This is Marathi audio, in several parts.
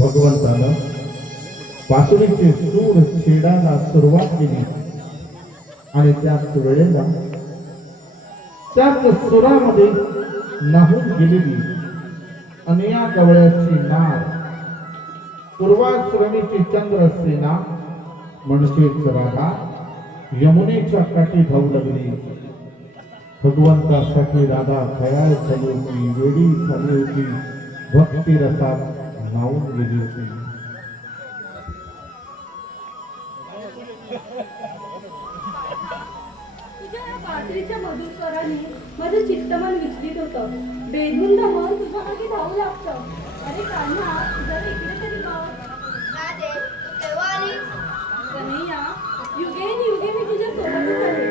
भगवंतानं बासुरीचे सूर छेडायला सुरुवात केली आणि त्याच वेळेला त्याच सुरामध्ये नाहून गेलेली अनया गवळ्याची नार पूर्वाश्रमीची चंद्रसेना म्हणजेच राधा यमुनेच्या काठी धावू लागली. भगवंतासाठी राधा खयाल झाली होती, वेडी झाली होती, भक्ती रसात नावून गेली होती. तुझ्या बासरीच्या मधुस्वराने माझं चित्तमन विचलित होतं. बेधुंद मन तुझ्या मागे धावू लागतं. अरे कान्हा, जरा इकडे तरी बघ. राधे, तू केव्हा आलीस? कन्हैया, युगे मी तुझ्या सोबतच आहे.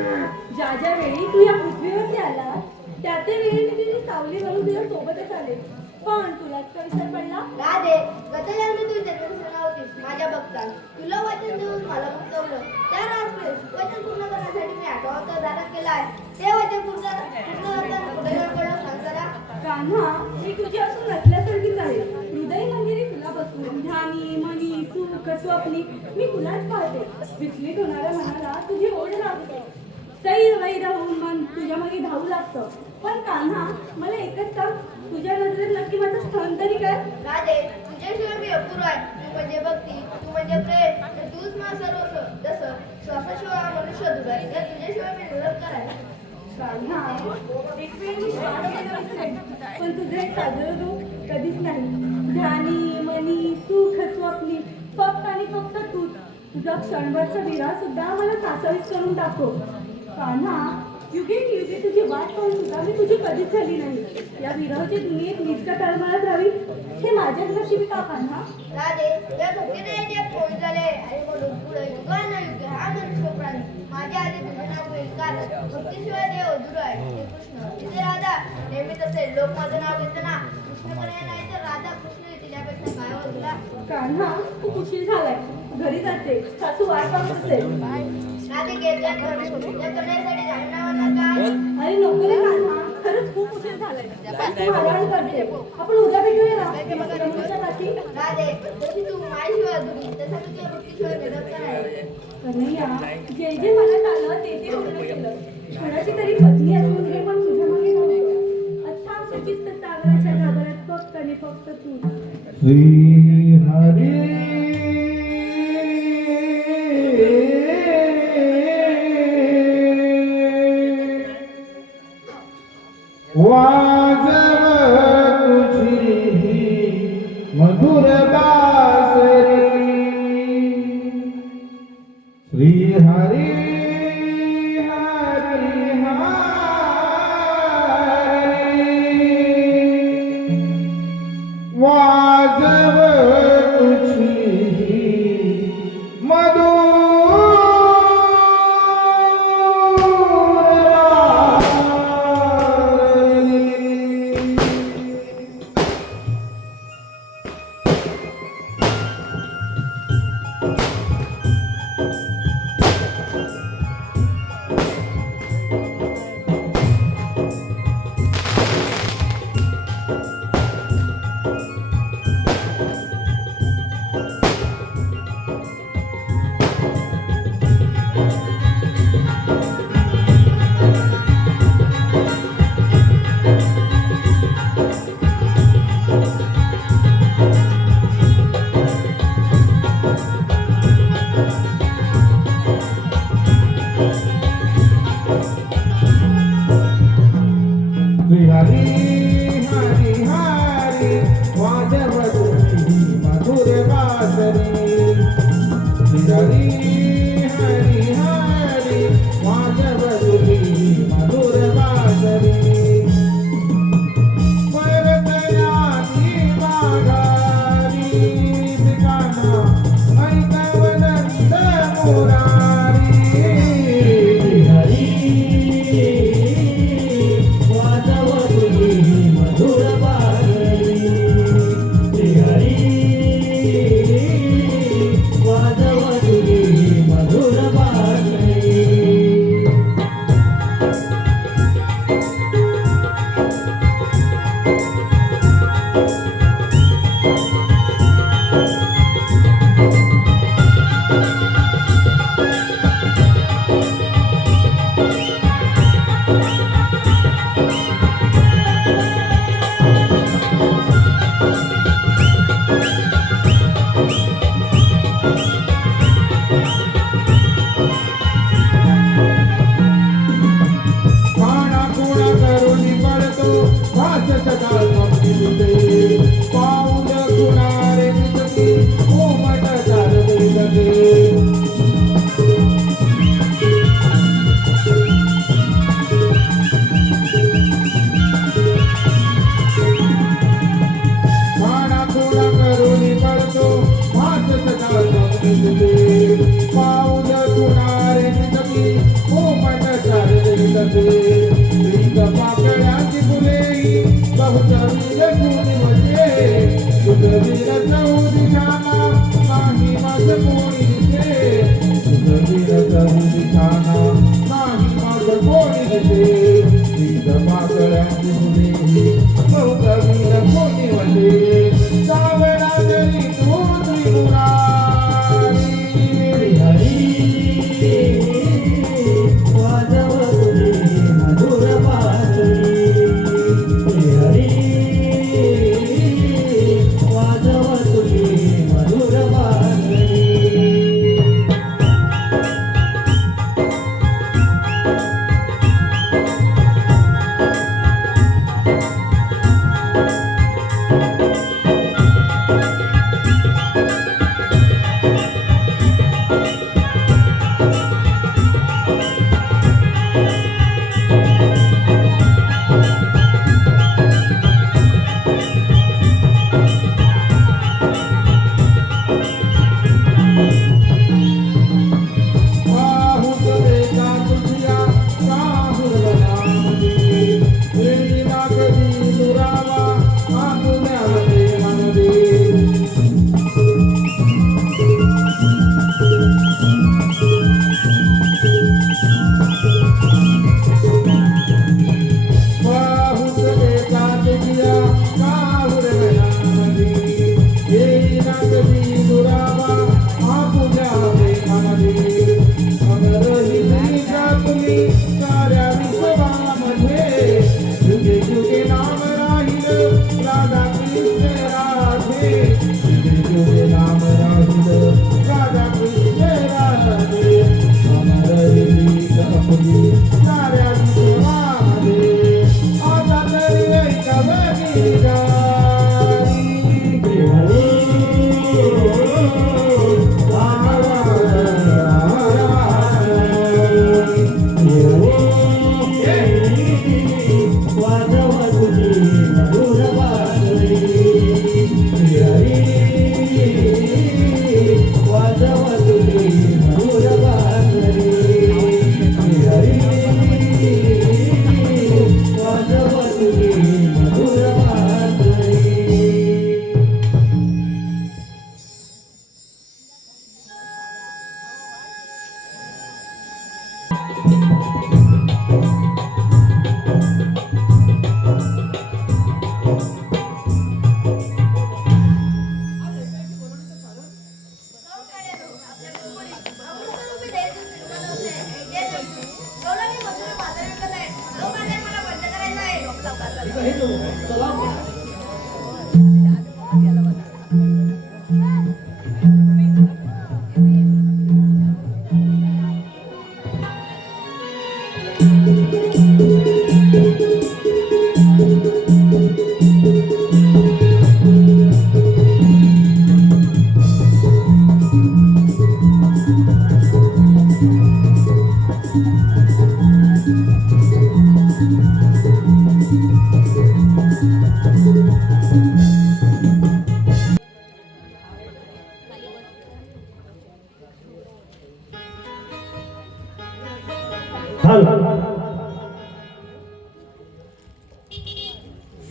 ज्या ज्या वेळी तू या पृथ्वीवरती आला त्या वेळी मी तुझी सावली बनून तुझ्या सोबतच आले. पण तुलाच का विसर पडला? राधे, गतजन्मी तू चंद्रसेना होतीस माझ्या भक्तात. तुला वचन देऊन मला मुक्तवलं. त्या रात्रीस वचन पूर्ण करण्यासाठी मी 8 अवतार धारण केला आहे. ते वचन पूर्ण करताना कुठे पडलं सांग जरा. कान्हा, मी तुझी असून नसल्यासारखीच आहे. हृदय मंदिरी तुला बसून ध्यानी मनी सुख स्वप्नी मी तुलाच पाहते. विचलित होणाऱ्या मनाला तुझी ओढ लागते. सैर वैर होऊन मन तुझ्या मागे धावू लागतं. पण कान्हा, मला एकच सांग, तुझ्या नजरेत नक्की माझं स्थान तरी काय? राधे, तुझ्याशिवाय मी अपूर्व आहे. तू म्हणजे भक्ती, तू म्हणजे प्रेम, तर तूच माझं सर्वस्व. जसं श्वासाशिवाय मनुष्य अधुरा आहे, तर तुझ्याशिवाय मी निरंतर आहे. कान्हा, एक वेळ मी श्वास घ्यायला विसरेन, पण तुझं हे साधं रूप कधीच नाही. ध्यानी मनी सुख स्वप्नी फक्त आणि फक्त तूच. तुझा क्षणभरचा विरा सुद्धा मला कासावीस करून टाकतो. कान्हा, युगे तुझी वाट पाहून सुद्धा मी तुझी कधीच झाली नाही. या विरहाच्या दुनियेत मीच का तळमळत राहावी? हे माझ्याच नशिबी का कान्हा? राधे, या भक्तीने जग मोहित झाले आणि म्हणून पुढे युगानुयुगे हा मनुष्य प्राणी माझ्या आधी तुझे नाव होईल. कारण भक्तीशिवाय देव अधुरा आहे. हे कृष्ण, तिथे राधा नेहमीच असेल. लोक माझं नाव घेताना कृष्णकडे नाही तर राधा कृष्ण तिच्यापेक्षा काय हो तुला? कान्हा, खूप उशीर झालाय, घरी जाते. सासू वाट पाहत असेल. राधे घेतल्या त्या करण्यासाठी जाणणार नका. अरे नको रे कान्हा, खरंच खूप उशीर झालाय. सासू आराम करते. आपण उद्या भेटूया ना यमुनेच्या काठी. राधे, जशी तू माझ्याशिवाय अधुरी तसं मी तुझ्या भक्तीशिवाय निरंतर आहे. कन्हैया, जे जे मनात आलं ते पूर्ण केलं. कोणाची तरी पत्नी असून हे पण तुझ्या मागे नव्हतं. अच्छा सचित सागराच्या गाभाऱ्यात फक्त आणि फक्त तू. श्री हरी वाजव तुझी मधुर बासरी. श्री हरी हरी हरी वाजव तुझी मधुर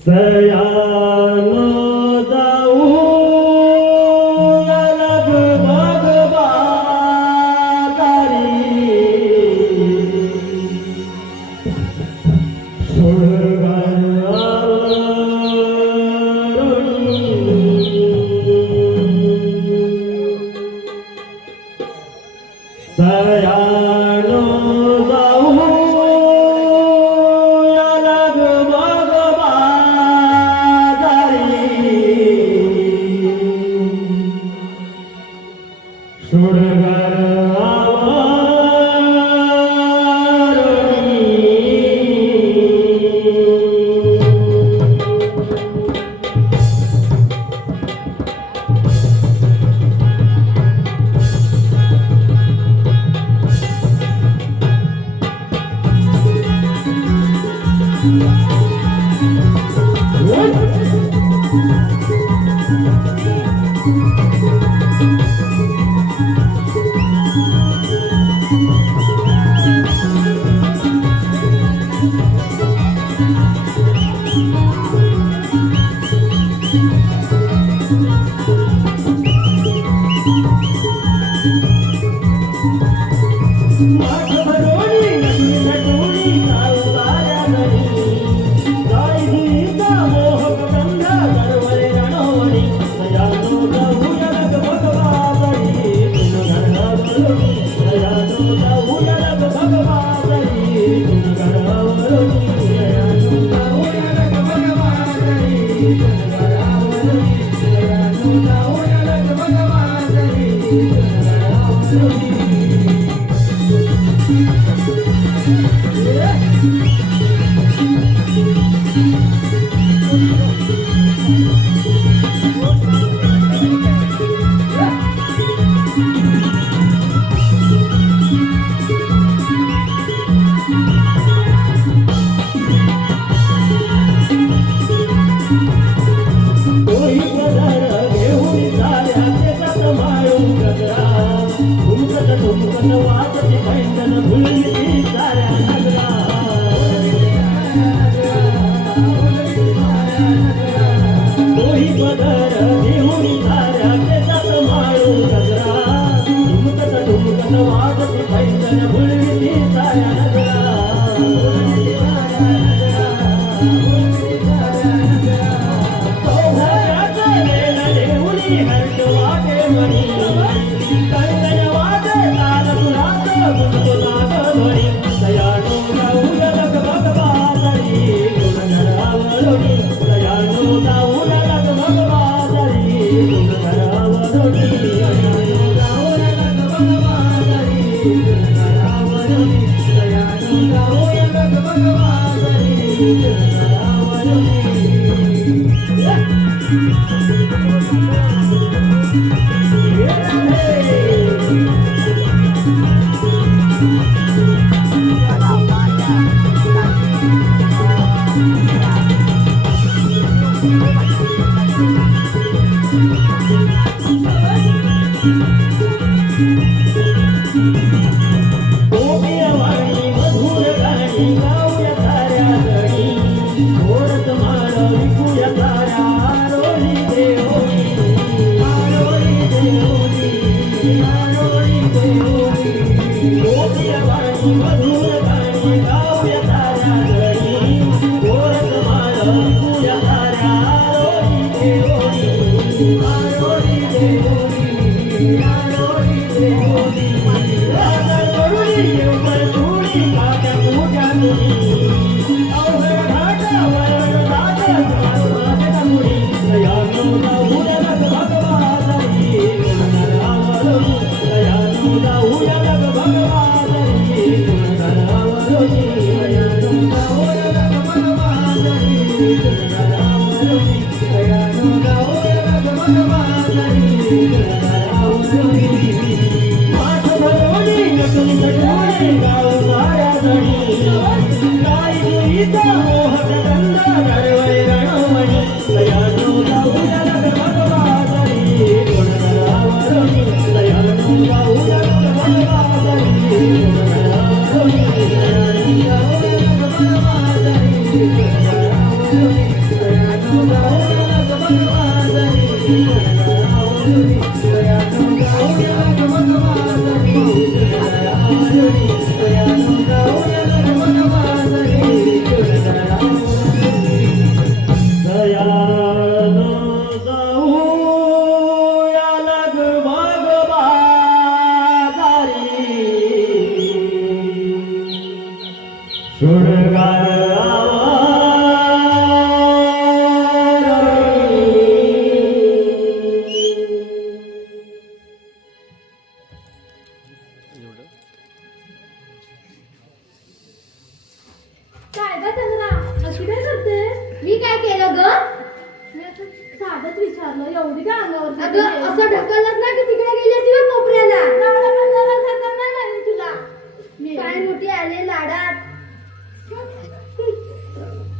सयानो जाऊ अलग भगवादारी सयानो जाऊ अलग भगवादारी सुरगर Thank you. काय ग चंद्रा, अशी काय करते? मी काय केलं ग? मी असं साधंच विचारलं, एवढी काय अंगावर अगं असं ढकललंच ना की तिकडे गेली असती ना कोपऱ्याला. तुला काय मोठी आले लाडात.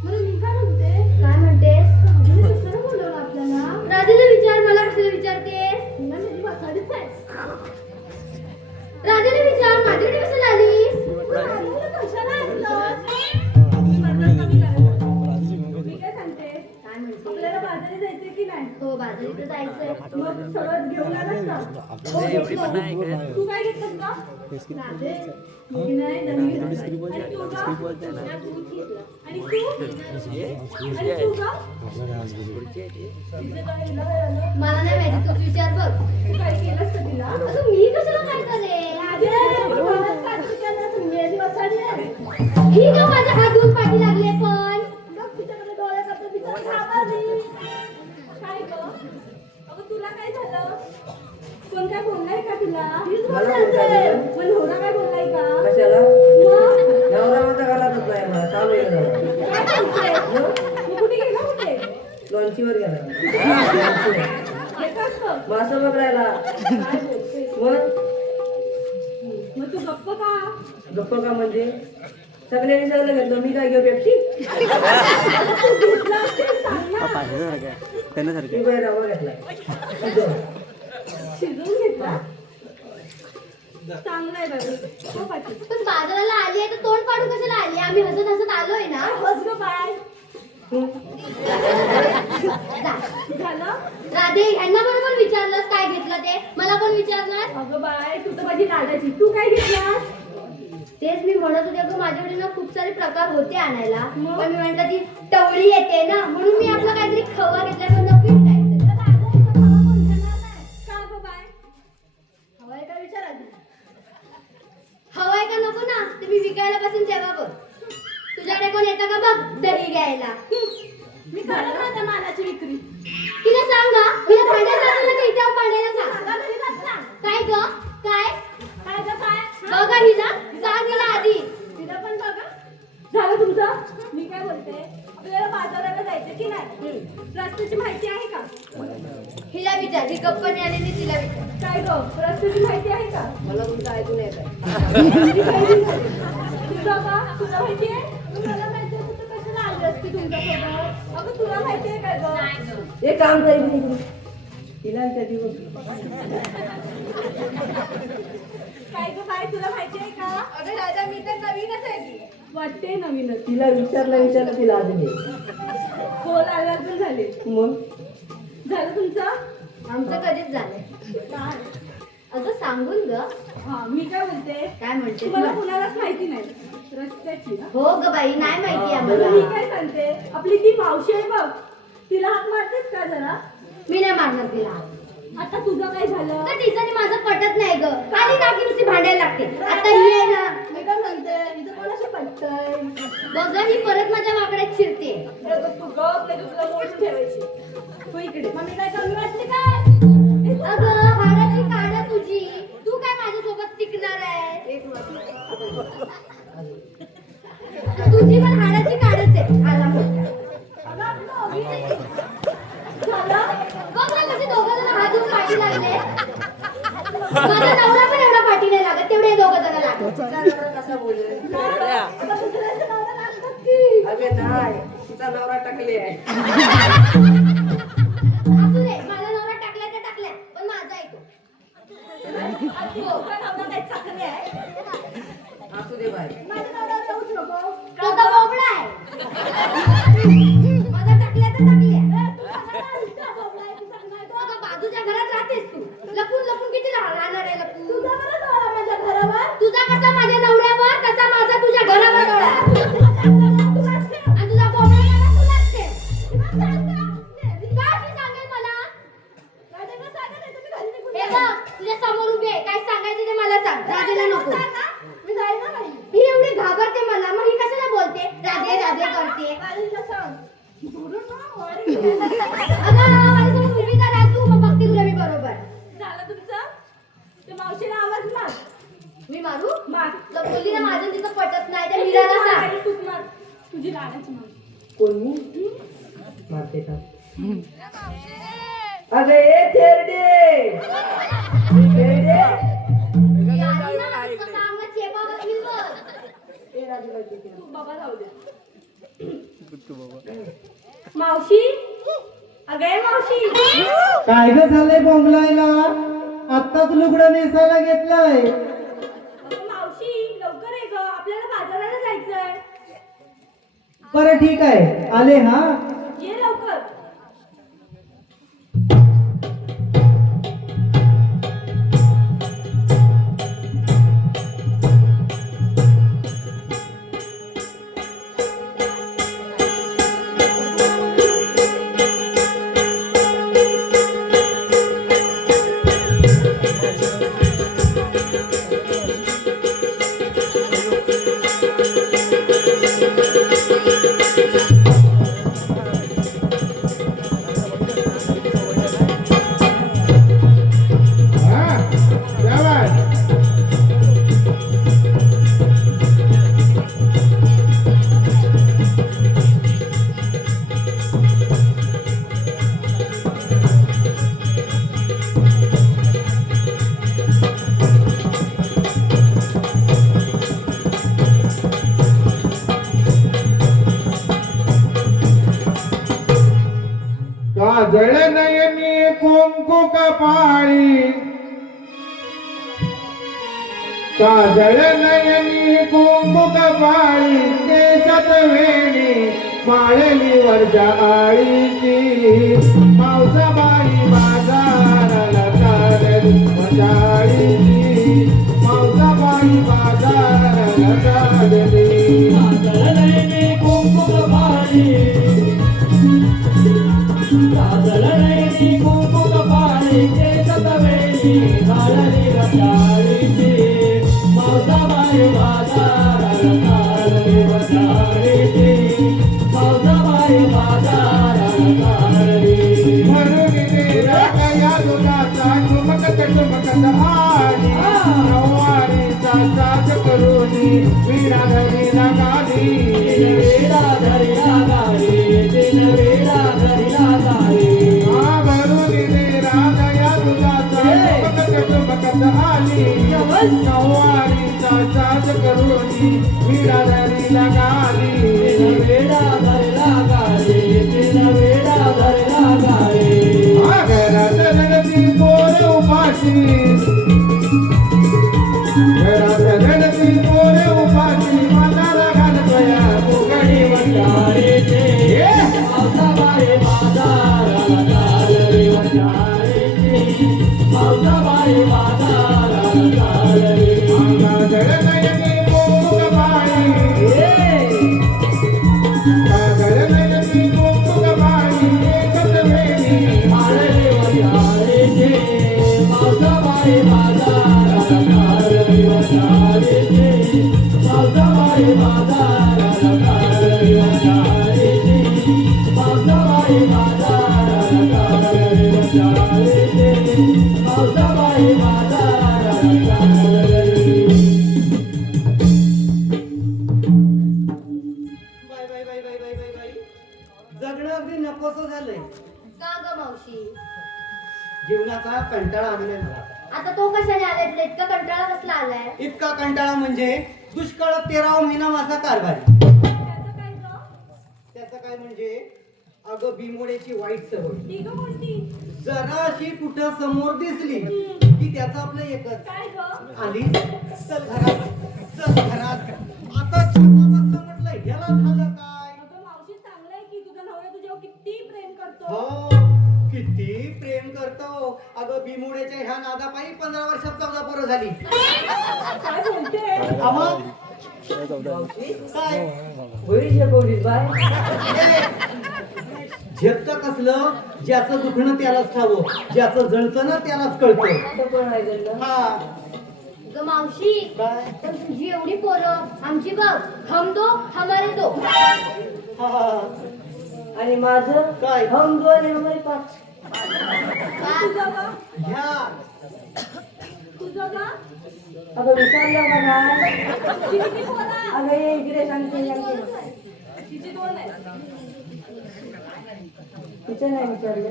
बरं मी काय म्हणते, काय म्हणतेस? राजूने कशाला बोलवलं आपल्याला? राधेला विचार, मला कशाला विचारतेस? तुला माझी वासाडीच आहे. राधेला विचार, माझ्याकडे कशाला आलीस? राजूला कशाला आणलं? मी काय सांगते, काय म्हणते? आपल्याला बाजारी जायचंय की नाही? हो बाजारीत जायचंय. मग सगळं घेऊन आलास का? हो, घेतलं. तू काय घेतलंस का? राधे, मी नाही, दही घेतलं. आणि तू का? दूध घेतलं. आणि तू? आणि तू का? तिचं काय हिला काय झालं? मला नाही माहिती, तूच विचार बघ. तू काय केलंस का तिला? अगं मी कशाला काय करे? राधे, मला सांग तुझ्याला सुंदरी वासाडी आहे. ही का माझ्या हात धुवून पाठी लागले पण? बघ तिच्याकडे डोळ्यात तिचं घाबरली. काय गं? अगं तुला काय झालं? कोण काय बोललाय का तुला? मला बोलताय. मग नवरा काय बोललाय का? कशाला मग नवरा माझा घरातच नाही मला चालू आहे जरा. काय बोलतोय? मग कुठे गेला कुठे? लॉन्चीवर गेला हे का असतं? मासं बघायला काय बोलतोय? मग तू गप्प का? गप्प का म्हणजे सगळ्यांनी सगळं घेतलं मी काय घेऊ पेप्सी तू घेतला असेल, सांग ना. मी बाहेर रवा घेतला शिजवून घेतला? चांगलं आहे बाबा. हो पाटील. पण बाजाराला आली आहे तर तोंड पाडू कशाला आली? आम्ही हसत हसत आलोय ना. बस गं बाय. जा. झालं? राधे ह्यांना बरोबर विचारलंस काय घेतलं ते? मला पण विचारणार? अगं बाय, तू तर माझी लाडाची. तू काय घेतलास? तेच मी म्हणत होते अगं माझ्याकडे ना खूप सारे प्रकार होते आणायला. मग? पण मी म्हटलं ती टवळी येते ना म्हणून मी आपलं काहीतरी खवा घेतला पण नक्की खायचं. का गं बाय? हवाय का विचार आधी? हवाय का नको ना ते मी विकायला बसून तेव्हा बघ. तुझ्याकडे कोण येतं का बघ दही घ्यायला? मी करत माझ्या मालाची विक्री. तिला सांगा तिला भांडायला लागलं तर इथे भांडायला सांग. सांगा तरी बस सांग. काय ग काय काय गं काय? बघा हिला सांग हिला आधी. तिला पण बघा. झालं तुमचं? मी काय बोलते, आपल्याला बाजाराला जायचं की नाही? रस्त्याची माहिती आहे का? हिला विचार ही गप्पणी आलेली तिला विचार. काय गं, रस्त्याची माहिती आहे का? मला तुमचं ऐकून येत आहे तुझा का? तुला माहिती आहे? मला माहिती आहे, तू कशाला आली असती तुमच्यासोबत? अगं तुला माहिती आहे का गं? एक काम करायचं तिला कधी काय गं बाय, तुला माहिती आहे का? अगं राजा, मी तर नवीनच आहे की. वाटते नवीनच. तिला विचारलं तिला अजून बोल आल्यावर झाले. मग झालं तुमचं? आमचं कधीच झालंय. काय? अगं सांगून ग. हा, मी काय बोलते, काय म्हणते तुम्हाला कुणालाच माहिती नाही रस्त्याची ना? हो ग बाई नाही माहिती बरं, मी आम्हाला. काय सांगते, आपली ती मावशी आहे बघ, तिला हात मारतेस का जरा? मी नाही मारणार तिला. आता तुझं काय झालं? का तिचं आणि माझं पटत नाही ग. खाली नाकी नुसती भांडायला लागते. आता ही आहे ना मी काय म्हणते, हिचं कोणाशी पटतंय? बघ ही परत माझ्या वाकड्यात शिरते. तू गप, नाही तुला मोठ ठेवायची. हो इकडे. मग मी काय कमी वाटते काय? अगं हाडाची काढ तुझी. तू काय माझ्यासोबत टिकणार आहे? तुझी पण हाडाची काढच आहे. आला मोठा. झालं? बघ ना कसे दोघं जण हात धुवून पाठी लागले. माझा नवरा पण एवढा पाठी नाही लागत तेवढे दोघं जण लागले. तिचा नवरा कसा बोलेल आता दुसऱ्याचं नाव लागतात की. अगे नाही तिचा नवरा टाकले आहे असू दे माझा नवरा टाकलाय तर टाकलाय पण माझा आहे तो. आणि तुझा नवरा काय चांगले आहे? असू दे बाई माझा नवरा जाऊच नको. तो तर बोबडा आहे. माझा टाकल्या तर टाकल्या. तू सगळ्यांना इतका बोललाय, तू सगळ्यांना तो. अगं आजूच्या घरात राहतेस तू लपून लपून किती राहणार आहे लपून तुझा बरं डोळा माझ्या घरावर. तुझा कसा माझ्या नवऱ्यावर तसा माझा तुझ्या घरावर डोळा तू नाचते. आणि तुझा कोंबडा गेला तू लागते काय ती सांगेल मला राजाला सांगा नाही तर मी घरी निघून हे जाईन. बघ तुझ्या समोर उभी आहे काय सांगायचं ते मला सांग राधेला नको सांगा. मी जाईन ना बाई. ही एवढी घाबरते मला मग ही कशाला बोलते राधे राधे करते राजाला सांग. बोलू ना, वर. अगं माझ्यासमोर उभी तर राह तू मग बघते तुला मी बरोबर झालं तुमचं? ते मावशीला आवाज मार. मी मारू मार. तुला बोलली ना माझं तिथं पटत नाही त्या मीराला सांग तूच मार. तुझी राणाची मावशी. कोण मी मारते का अगं ए थेरडे थेरडे ही आली ना, स्वतः अंगात चेपा बसली बघ. ए राजूला किती तू बाबा जाऊ दे. मावशी अगे मावशी काय ग झालंय बोंबलायला? आत्ताच लुगडं नेसायला घेतलंय. अगं मावशी लवकर ये ग आपल्याला बाजाराला जायचंय. बरं ठीक आहे, आले हा. ये लवकर. काजळ नयनी कुंकू कपाळी, काजळ नयनी कुंकू कपाळी, केसात वेणी माळली वरच्या आळीची, मावसाबाई बाजाराला चालली वरच्या आळीची, मावसाबाई बाजाराला चालली. काजळ नयनी कुंकू कपाळी, काजळ नयनी कुंकू कपाळी, केसात वेणी माळली वरच्या आळीची, मावसाबाई बाजाराला चालली वरच्या आळीची, मावसाबाई बाजाराला चालली. म्हणून ते राजा दुधाचा ठुमकत ठुमकत आली, नऊवारीचा साज करून वीणा धरीला गाली, वीणा धरीला गाली, तीन वीणा धरीला गाली. भरून ते राजा दुधाचा ठुमकत ठुमकत आली, नऊवारीचा साज करून वीणा धरीला गाली, वीणा धरीला गाली, तीन वीणा धरीला गाली. घरात रडती पोर उपाशी, घरात रडती पोर उपाशी, म्हातारा घालतोया फुगडी वंजाळीची, मावसाबाई बाजाराला चालली वंजाळीची, मावसाबाई बाजाराला चालली. काजळ नयनी कुंकू कपाळी, काजळ नयनी कुंकू कपाळी, केसात वेणी माळली वंजाळीची, मावसाबाई बाजाराला चालली वंजाळीची, मावसाबाई बाजाराला चालली वंजाळीची, मावसाबाई बाजाराला चालली वंजाळीची, मावसाबाई बाजाराला चालली. बाय बाय बाय बाय बाय बाय बाय जगणं अगदी नकोसं झालंय. का ग मावशी जीवनाचा कंटाळा आलेला झाला. आता तो कशाने आलाय तुला इतका कंटाळा कसला आलाय इतका कंटाळा म्हणजे दुष्काळ 13 महिना माझा कारभारी. त्याचं काय ग? त्याचं काय म्हणजे अगं बिमोड्याची वाईट सवय. ती ग कोणती? जरा अशी कुठं समोर दिसली की त्याचं आपलं एकच काय ग? आली चल घरात, चल घरात. आता चिपा बसलं म्हटलं ह्याला झालं काय. अगं मावशी चांगलं आहे की तुझा नवरा तुझ्यावर किती प्रेम करतो. हो किती प्रेम करतो. हो अगं बिमुडेच्या ह्या नादापायी 15 वर्षात 14 पोरं झाली. काय बोलते आम्हा मावशी काय होळी शिकवलीस बाय झेपतं कसलं ज्याचं दुखणं त्यालाच ठावं, ज्याचं जळतं ना त्यालाच कळतं. असं कोण आहे त्यांना हा ग मावशी काय पण तुझी एवढी पोरं आमची बघ हम दो हमारे दो. हा आणि माझं काय? हम दोन आणि हमारे पाच. तुझं ग ह्या तुझं ग अगं विचारलं का काय किती पोरं? अगं ये इकडे सांगते तिची 2 आहेत. तिचं नाही विचारलं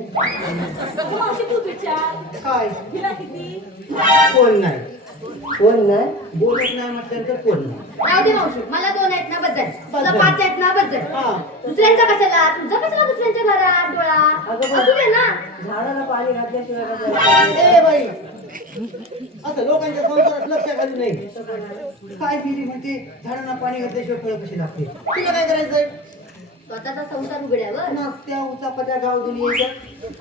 अगं मावशी तू विचार काय तिला किती? कोण नाही कोण नाही बोलत नाही म्हटल्यानंतर कोण नाही. राहू दे मावशी मला 2 आहेत ना बद्दल तुला बद्दल. 5 आहेत ना बद्दल. हा दुसऱ्यांचा कशाला तुझा कशाला दुसऱ्यांच्या घरात डोळा अगं असू दे ना. झाडाला पाणी घातल्याशिवाय कसं आहे? ए बाई असं लोकांच्या संसारात लक्ष घालू नाही. काय दिली म्हणते झाडांना पाणी घातल्याशिवाय फळं कशी लागते. तुला काय करायचंय स्वतःचा संसार उघड्यावर नाचत्या उचापत्या गाव दुनियेच्या.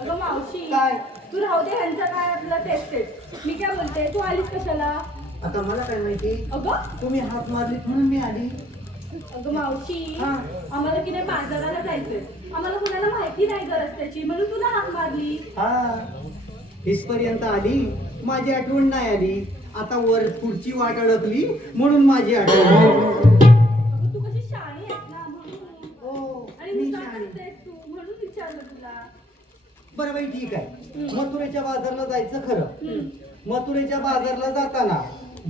अगं मावशी काय तू राहू दे ह्यांचं काय आपलं टेस्ट. मी काय बोलते तू आलीस कशाला? आता मला काय माहिती अगं तुम्ही हात मारली म्हणून मी आली. अगं मावशी हा. आम्हाला की नाही बाजाराला जायचंय. आम्हाला कुणाला माहिती नाही ग रस्त्याची म्हणून तुला हाक मारली. हा इथपर्यंत आली माझी आठवण नाही आली. आता वर पुढची वाट अडकली म्हणून माझी आठवण. अगं तू कशी शाणी आहेस ना म्हणून. हो आणि मी मी जात शहाणी. असतेस तू म्हणून विचारलं तुला. बरं बाई ठीक आहे. मथुरेच्या बाजारला जायचं खरं. हम्म. मथुरेच्या बाजारला जाताना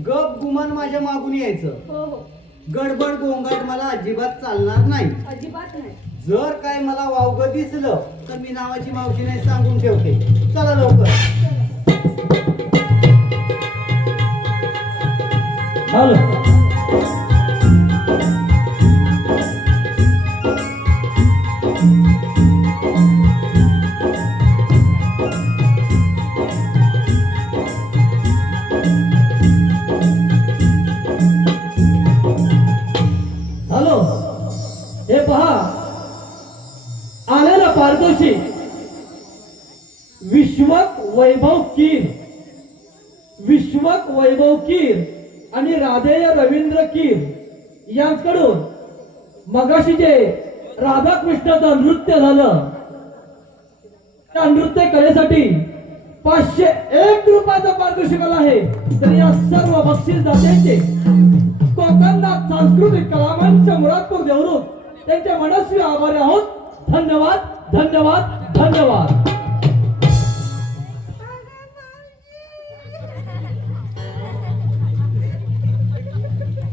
गप गुमान माझ्या मागून यायचं. हो हो गडबड गोंगाट मला अजिबात चालणार नाही. अजिबात नाही. जर काय मला वावगं दिसलं तर मी नावाची मावशी नाही सांगून ठेवते. चला लवकर. हॅलो हे पहा आलेला पारितोषिक विश्वक वैभव कीर आणि राधेय रवींद्र कीर यांकडून मगाशी जे राधाकृष्णाचं नृत्य झालं त्या नृत्य कलेसाठी 501 रुपयाचं पारितोषिक आलं आहे. तर या सर्व बक्षीस दात्यांचे कोकणनाथ सांस्कृतिक कलामंच मुरादपूर देवरुख त्यांचे मनस्वी आभारी आहोत. धन्यवाद धन्यवाद धन्यवाद.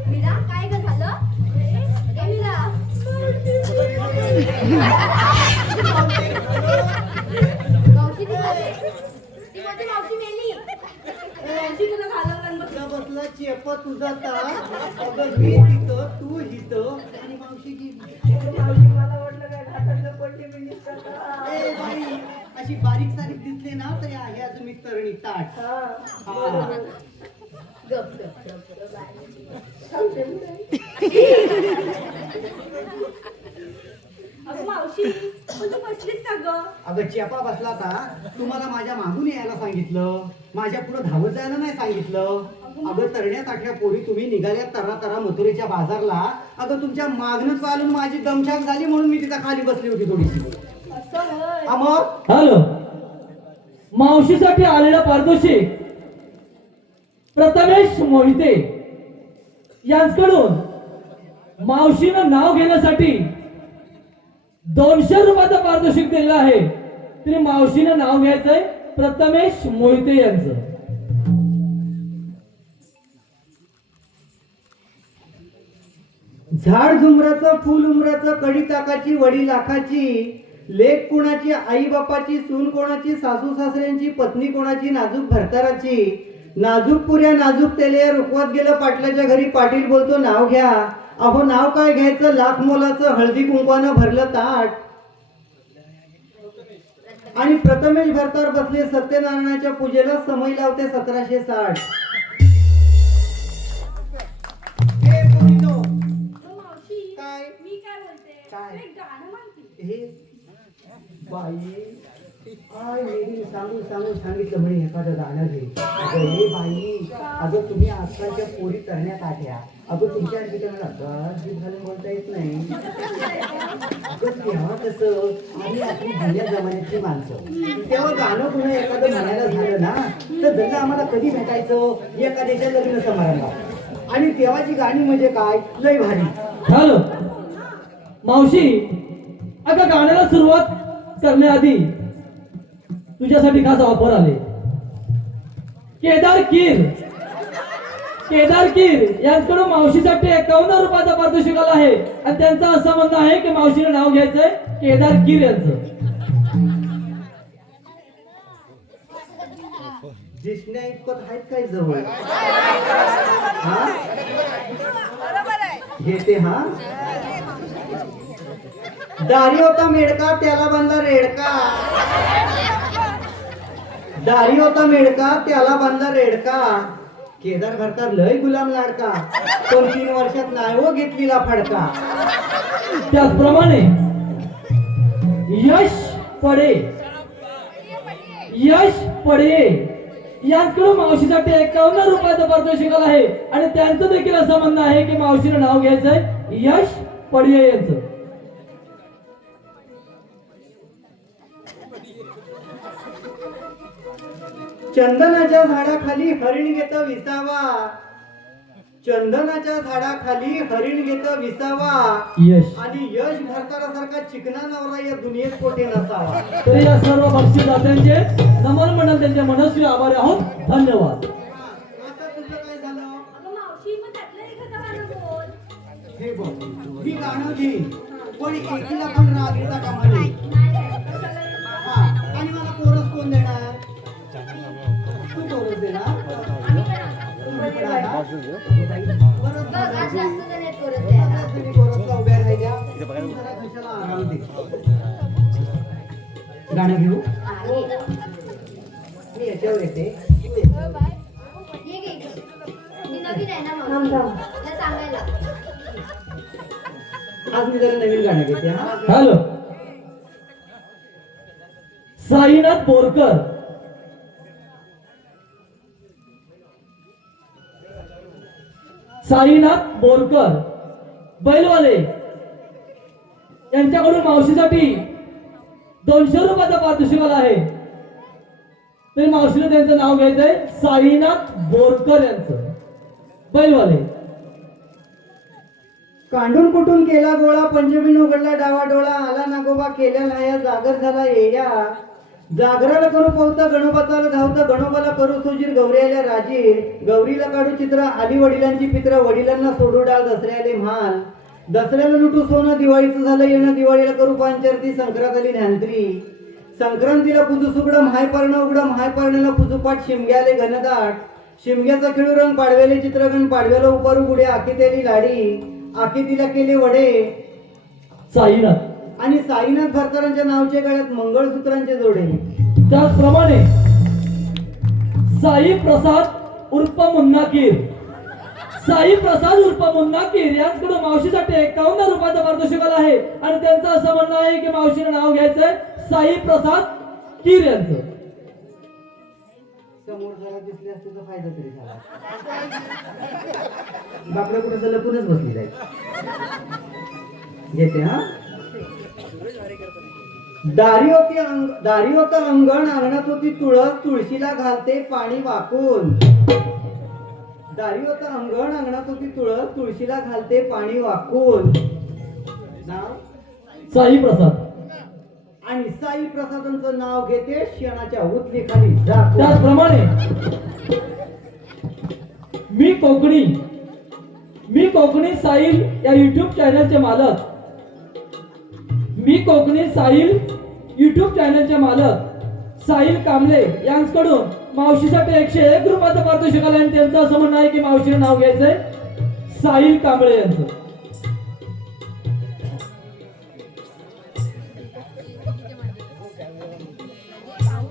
मीरा काय ग झालं ए मीरा मावशी ती माझी मावशी मेली. मावशी तुला घालवलं बघ. तुझा बसला चेप तुझा तास. अगं मी तिथं तू हिथं आणि मावशी गेली. मावशी मला वाटलं काय घाटातलं पडली बिंडीस करता. ए बाई अशी बारीक सारीक दिसली ना तरी आहे अजून मी तरणी ताट. हा हा. गप गप गप अगं मावशी पण तू बसलीस का ग? अगं चेपा बसला का तुम्हाला माझ्या मागून यायला सांगितलं, माझ्या पुढे धावत जायला नाही सांगितलं. अगं तरण्या ताठ्या पोरी तुम्ही निघाल्या तरा तरा मथुरेच्या बाजारला. अगं तुमच्या मागणं चालून माझी दमछाक झाली म्हणून मी तिथं खाली बसली होती थोडीशी. असं होय. हा मग हॅलो मावशीसाठी आलेलं पारितोषिक प्रथमेश मोहिते यांकडून मावशीनं नाव घेण्यासाठी 200 रुपयाचं पारितोषिक दिलेलं आहे. तरी मावशीनं नाव घ्यायचंय प्रथमेश मोहिते यांचं. झाड झुमराचं फुल उमराचं कडी ताकाची वडी लाखाची लेक कोणाची आई बापाची सून कोणाची सासू सासऱ्यांची पत्नी कोणाची नाजूक भरताराची नाजूक पुऱ्या नाजूक तेले रुकवत गेलं पाटलाच्या घरी पाटील बोलतो नाव घ्या. अहो नाव काय घ्यायचं लाख मोलाचं हळदी कुंकवानं भरलं ताट. आणि प्रथमेश भरतार बसले सत्यनारायणाच्या पूजेला समय लावते 1760. हे पोरीनो, अगं मावशी काय? मी काय बोलते काय? तू एक गाणं म्हणते. हे बाई आय लेडी सांगून सांगितलं म्हणे एखादं गाणं घे. अगं हे बाई, अगं तुम्ही आजकालच्या पोरी करण्यात आल्या. अगं तुमच्या ठिकाणाला गीत घालून बोलता येत नाही. अगं तेव्हा कसं आम्ही आपली जुन्या जमान्याची माणसं, तेव्हा गाणं पुन्हा एखादं म्हणायला झालं ना तर जसं आम्हाला कधी भेटायचं एखाद्याच्या लग्न समारंभात. आणि तेव्हाची गाणी म्हणजे काय, लय भारी. झालं मावशी. आता गाण्याला सुरुवात करण्याआधी तुझ्यासाठी खास ऑफर आले. केदार कीर यांच्याकडून मावशीसाठी 51 रुपयाचा पारितोषिक आला आहे आणि त्यांचं असं म्हणणं आहे की मावशीने नाव घ्यायचंय केदार कीर यांचं. दिसण्या इतपत आहेत काय जवळ? हा घेते. हा दारी होता मेडका त्याला बांधला रेडका. दारी होता मेडका त्याला बांधला रेडका. केदार भरतार लय गुलाम लाडका, पण 3 वर्षात नाही हो घेतलीला फडका. त्याचप्रमाणे यश पडे यांच्याकडून मावशीसाठी 51 रुपयाचं पारितोषिक आलं आहे आणि त्यांचं देखील असं म्हणणं आहे की मावशीने नाव घ्यायचंय यश पडे यांचं. चंदनाच्या झाडाखाली हरिण घेत विसावा. चंदनाच्या झाडाखाली हरिण घेत विसावा. यश आणि यश भरतारासारखा चिकना नवरा या दुनियेत कोठे नसावा. तर या सर्व बक्षीसदात्यांचे नमन मंडळ त्यांचे मनस्वी आभारी आहोत. धन्यवाद. आता तुझं काय झालं? अगं मावशी, मग त्यातलं एखादं गाणं बोल. हे बघ, मी गाणं घेईन पण एकीला पण राग येता कामा नये. हा, आणि मला कोरस कोण देणार? तू कोरस देणार? तुम्ही पण आहे ना? बरं, बघ, आज बरं. जास्त जण आहेत परत द्यायला. तुम्ही कोरसला उभ्या राहिल्या. तू जरा कशाला आराम दे. गाणं घेऊ. मी याच्यावर येते, तू याच्यावर. ये घे इकडे. मी नवीन आहे ना थांब, थांब. मला सांगायला. आज मी जरा नवीन गाणं घेते. हा हॅलो. साईनाथ बोरकर बैलवाले यांच्याकडून मावशीसाठी 200 रुपयाचा पारितोषिक आला आहे. तरी मावशीने त्यांचं नाव घ्यायचंय साईनाथ बोरकर यांचं, बैलवाले. कांडून कुटून केला गोळा, पंचमीन उघडला डावा डोळा, आला नागोबा केल्या लाया, जागर झाला येया. जागराला करू पवता, गणोबाला धावता, गणोबाला करू सुजीर, गौरी आल्या राजीर. गौरीला काढू चित्र, आली वडिलांची पित्र, वडिलांना सोडू डाळ, दसऱ्याले म्हाल. दसऱ्याला लुटू सोनं, दिवाळीचं झालं येणं, दिवाळीला करू पांचरती, संक्रांत आली न्यांत्री. संक्रांतीला पुजू सुगडं, म्हाय पर्ण उघडं, म्हाय पर्णाला पुजू पाठ, शिमग्याले घनदाट. शिमग्याचा खेळू रंग, पाडव्याले चित्रगण, पाडव्याला उपारू गुडे, आखीतेली लाडी, आखीतीला केले वडे. साईनाथ आणि साईनाथ भरकरांच्या नावच्या गळ्यात मंगळसूत्रांचे जोडे. त्याचप्रमाणे साई प्रसाद उर्फ मुन्ना कीर यांच्याकडून मावशीसाठी 51 रुपयाचा पारितोषिक आला आहे आणि त्यांचं असं म्हणणं आहे की मावशीने नाव घ्यायचंय साई प्रसाद कीर यांचं. समोर जरा दिसले असते तर फायदा तरी झाला. बापडे कुठे लपूनच बसली जाईल. घेते. हा दारी होतं अंगण, अंगणात होती तुळस, तुळशीला घालते पाणी वाकून. दारी होतं अंगण, अंगणात होती तुळस, तुळशीला घालते पाणी वाकून. नाव साई प्रसाद. आणि साई प्रसादांचं नाव घेते शेणाच्या उतली खाली जातो. त्याचप्रमाणे मी कोकणी साहिल या युट्यूब चॅनलचे मालक, साहिल कांबळे यांच्याकडून मावशीसाठी 101 रुपयाचं पारितोषिक आलं आणि त्यांचं असं म्हणणं आहे की मावशीने नाव घ्यायचंय साहिल कांबळे यांचं.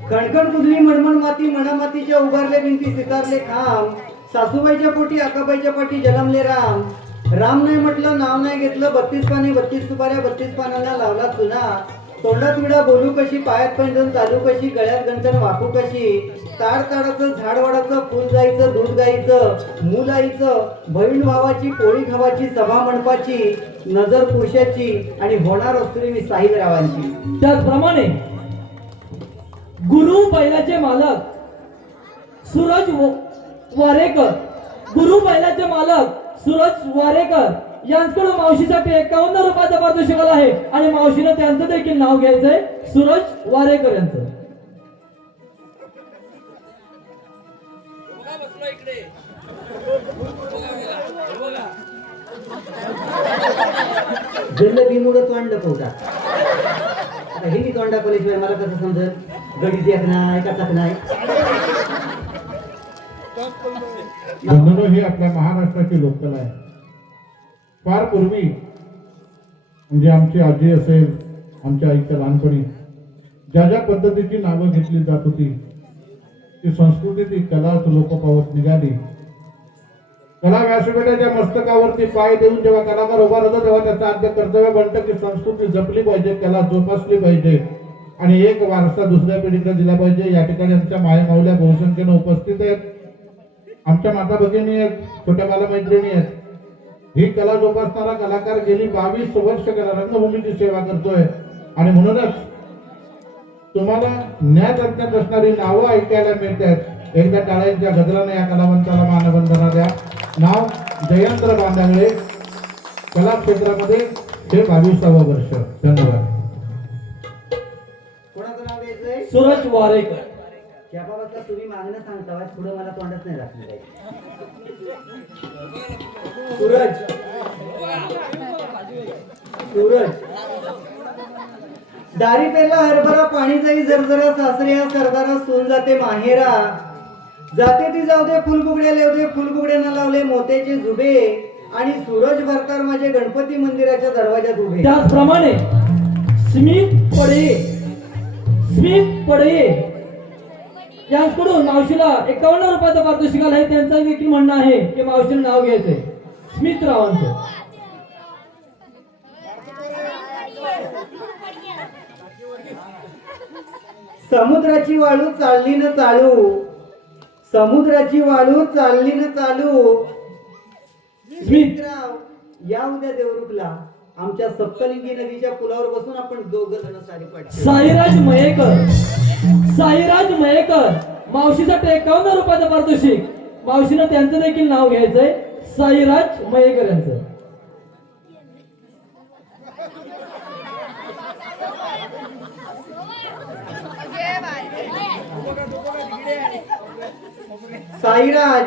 कणकण कुजली मणमण माती, मणामातीच्या उभारले भिंती, सितारले खांब. सासूबाईच्या पोटी आकाबाईच्या पाठी जन्मले राम. राम नाही म्हटलं, नाव नाही घेतलं, 32 पाने 32 सुपाऱ्या, 32 पानांना लावला चुना. तोंडात विडा बोलू कशी, पायात पैंजण चालू कशी, गळ्यात गंठण वाकू कशी, ताड ताडाचं झाड वाडाचं, फुल जायचं, दूध गाईचं, मूल आईचं, बहीण भावाची, पोळी खावाची, सभा मंडपाची, नजर पुरुषाची आणि होणार असतो मी साहिल रावांची. त्याचप्रमाणे गुरु बैलाचे मालक सूरज वारेकर, गुरु बैलाचे मालक सूरज वारेकर यांच्याकडून मावशीसाठी 51 रुपयाचं पारितोषिक आलं आहे आणि मावशीनं त्यांचं देखील नाव घ्यायचंय, सूरज वारेकर यांचं. जल्ल बिमुड तोंड पोटा हे मी तोंडा पोलीशिवाय मला कसं समजत, गडीत एक नाही कचाक नाही. बंधनो, ही आपल्या महाराष्ट्राची लोककला आहे. फार पूर्वी म्हणजे आमची आजी असेल, आमच्या आईच्या लहानपणी ज्या ज्या पद्धतीची नावं घेतली जात होती, ती संस्कृती, ती कलाच लोक पावत निघाली. कला व्यासपीठाच्या मस्तकावरती पाय देऊन जेव्हा कलाकार उभा राहतो तेव्हा त्याचं आद्य कर्तव्य बनतं की संस्कृती जपली पाहिजे, कला जोपासली पाहिजे आणि एक वारसा दुसऱ्या पिढीकडे दिला पाहिजे. या ठिकाणी आमच्या माया माऊल्या बहुसंख्येनं उपस्थित आहेत, आमच्या माता भगिनी आहेत, छोट्या बाला मैत्रिणी आहेत. ही कला जोपासणारा कलाकार गेली 22 वर्ष कला रंगभूमीची सेवा करतोय आणि म्हणूनच तुम्हाला ज्ञात अज्ञात असणारी नावं ऐकायला मिळत आहेत. एकदा टाळ्यांच्या गजराने या कलावंताला मानवंदना द्या. नाव जयंत बांधागळे, कला क्षेत्रामध्ये हे 22वे वर्ष. धन्यवाद. कोणाचं नाव घ्यायचंय? सूरज वारेकर. त्या बाबा तुम्ही मागणं सांगता, पुढे मला तोंडच नाही राखलं काही. सूरज, सूरज दारी पेरला हरभरा, पाणी जाई जरजरा, सासऱ्या सरदारा सोन जाते माहेरा, जाते ती जाऊ दे फुलबुगड्या लेव दे, फुलबुगड्यांना लावले मोत्याचे झुबे आणि सूरज भरतार माझे गणपती मंदिराच्या दरवाजात उभे. त्याचप्रमाणे स्मित पडये यांच्याकडून मावशीला 51 रुपयाचं पारितोषिक आलं आहे. त्यांचं देखील म्हणणं आहे की मावशीला नाव घ्यायचंय, स्मित रावांचं. समुद्राची वाळू चालली न चालू, समुद्राची वाळू चालली न चालू, स्मितराव या उद्या देवरुखला आमच्या सप्तलिंगी नदीच्या पुलावर बसून आपण दोघं जण सारी पाठी. साईराज मयेकर मावशीसाठी 51 रुपयाचं पारितोषिक. मावशीनं त्यांचं देखील नाव घ्यायचंय, साईराज मयेकर यांचं. साईराज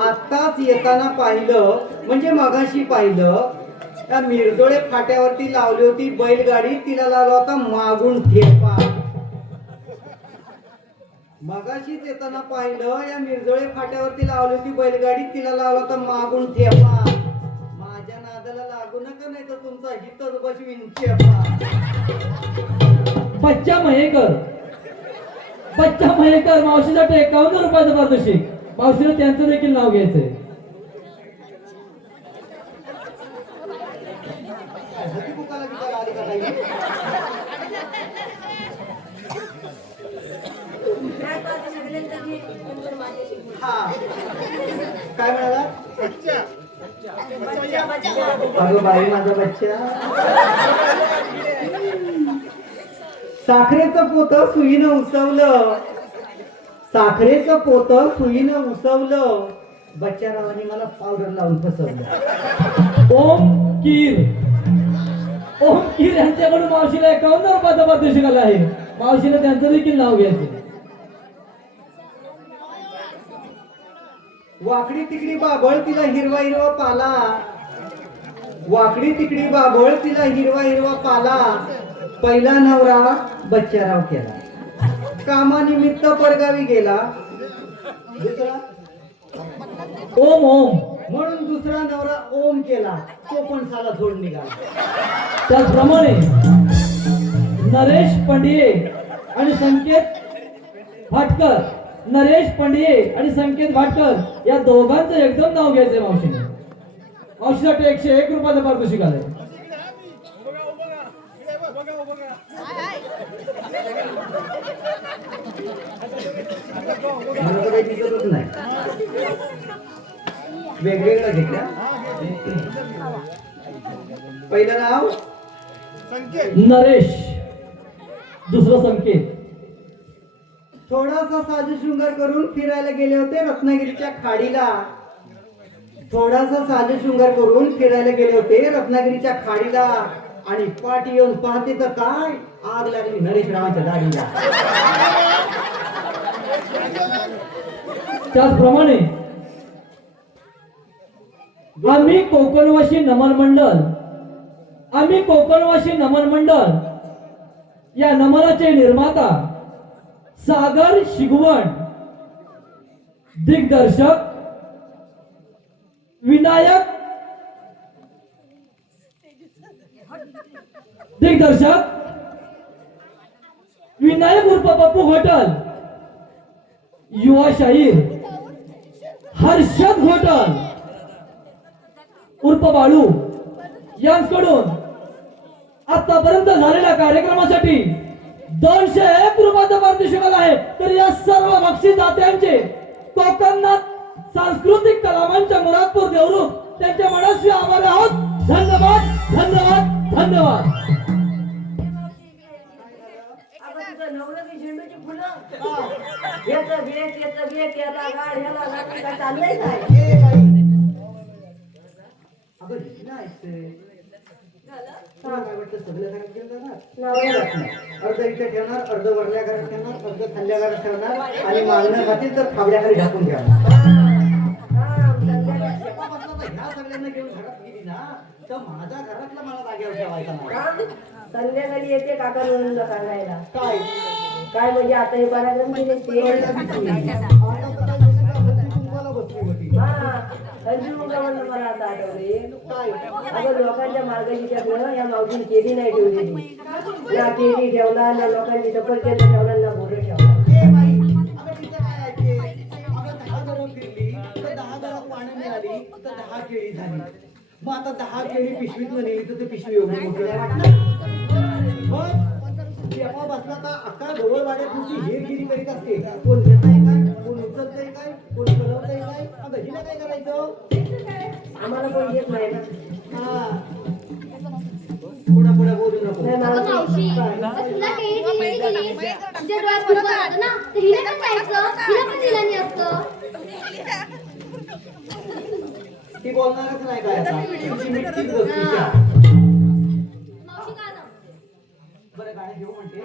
आताच येताना पाहिलं, म्हणजे मगाशी पाहिलं, त्या मिरजोळे फाट्यावरती लावली होती बैलगाडी, तिला लावला होता मागून ठेपा. मगाशीच येताना पाहिलं, या मिरजोळे फाट्यावरती लावली होती बैलगाडी, तिला लावला होता मागून ठेपा. माझ्या नादाला लागू नका, नाही तर तुमचा हितच बसवीन ठेपा. बच्चा मयेकर मावशीसाठी 51 रुपयाचं पारितोषिक. मावशीनं त्यांचं देखील नाव घ्यायचंय. हा काय म्हणाला? अगं बाई माझा बच्चा. साखरेचं पोत सुईनं उसवलं, साखरेचं पोत सुईनं उसवलं, बच्चारावांनी मला पावडर लावून फसवलं. ओम कीर यांच्याकडून मावशीला 51 रुपयाचं पारितोषिक आलं आहे. मावशीनं त्यांचं देखील नाव घ्यायचं. वाकडी तिकडी बाबळ तिला हिरवा हिरवा पाला, वाकडी तिकडी बाबळ तिला हिरवा हिरवा पाला, पहिला नवरा बच्चाराव केला, कामानिमित्त परगावी गेला, ओम म्हणून दुसरा नवरा ओम केला, तो पण साला झोड निघाला. त्याचप्रमाणे नरेश पंडिये आणि संकेत भाटकर या दोघांचं एकदम नाव घ्यायचंय मावशीने. मावशीसाठी 101 रुपयाचं पारितोषिक आलंय. मला तर काही दिसतच नाही. वेगवेगळ्या घेतल्या. पहिलं नाव नरेश, दुसरं संकेत. थोडासा साजू शृंगार करून फिरायला गेले होते रत्नागिरीच्या खाडीला. थोडासा साजू शृंगार करून फिरायला गेले होते रत्नागिरीच्या खाडीला आणि पाठी येऊन पाहते तर काय आग लागली नरेश रावांच्या दाढीला. त्याचप्रमाणे आम्ही कोकणवासी नमन मंडळ या नमनाचे निर्माता सागर शिगवण, दिग्दर्शक विनायक उर्फ पप्पू घोटल, युवा शाहीर हर्षद घोटल उर्फ बाळू यांकडून आतापर्यंत झालेल्या कार्यक्रमासाठी 201 रुपयाचा पारितोषिक आहे. तर या सर्व बक्षीस दात्यांचे कोकणनाथ सांस्कृतिक कलामांच्या मुरादपूर देवरुख त्यांच्या मनस्वी आभारी आहोत. धन्यवाद, धन्यवाद, धन्यवाद. अगं तुझं नवलं की झेंडूची फुलं याचं गेट याला गाड ह्याला गाड काय चाललंय काय? अगं हिला ऐकते. काय वाटतं सगळं घरात ठेवणार नाही. अर्ध इथे ठेवणार, अर्ध वरल्या घरात ठेवणार, अर्ध खाल्ल्या घरात ठेवणार आणि मागणं खातील तर खावड्याखाली ढाकून ठेवणार. ह्या सगळ्यांना घेऊन घरात गेली ना तर माझा घरातला मला जागेवर ठेवायचा नाही. संध्याकाळी येते काका म्हणून सांगायला काय काय म्हणजे आता हे पराक्रम केले ते तुम्हाला बसली होती. मला आता आठवले अगं लोकांच्या मार्गाची त्यातलं या मावशीने केली नाही ठेवलेली. ना केली ठेवला ना लोकांची सफरचंद ठेवला ना बोरं ठेवला. ए बाई, अगं तिचं काय ऐकते? अगं 10 घरं फिरली तर 10 घरात पाणी मिळाली तर 10 केळी झाली. मग आता 10 केळी पिशवीत नेली तर ते पिशवी एवढी मोठी नाही वाटणार. मग जेव्हा बसला का अख्खा ढोळ वाड्यात तुझी हेरगिरी करीत असते. कोण घेतय काय, कोण उचलतय काय, कोण बनवतय काय. अगं हिला काय करायचं? आम्हाला कोण येत नाही ना. हा पुढे पुढे बोलू नको. नाही मला अगं मावशी, तुला केळी दिली गेली. तुझ्या डोळ्यात कुंकू होतं ना, तर हिला पण जायचं, हिला पण दिलं नाही असतं. ती बोलणारच नाही काय आता. तुझी मिठीच गोष्टीच्या. मावशी गाणं. बरं गाणं घेऊ म्हणते.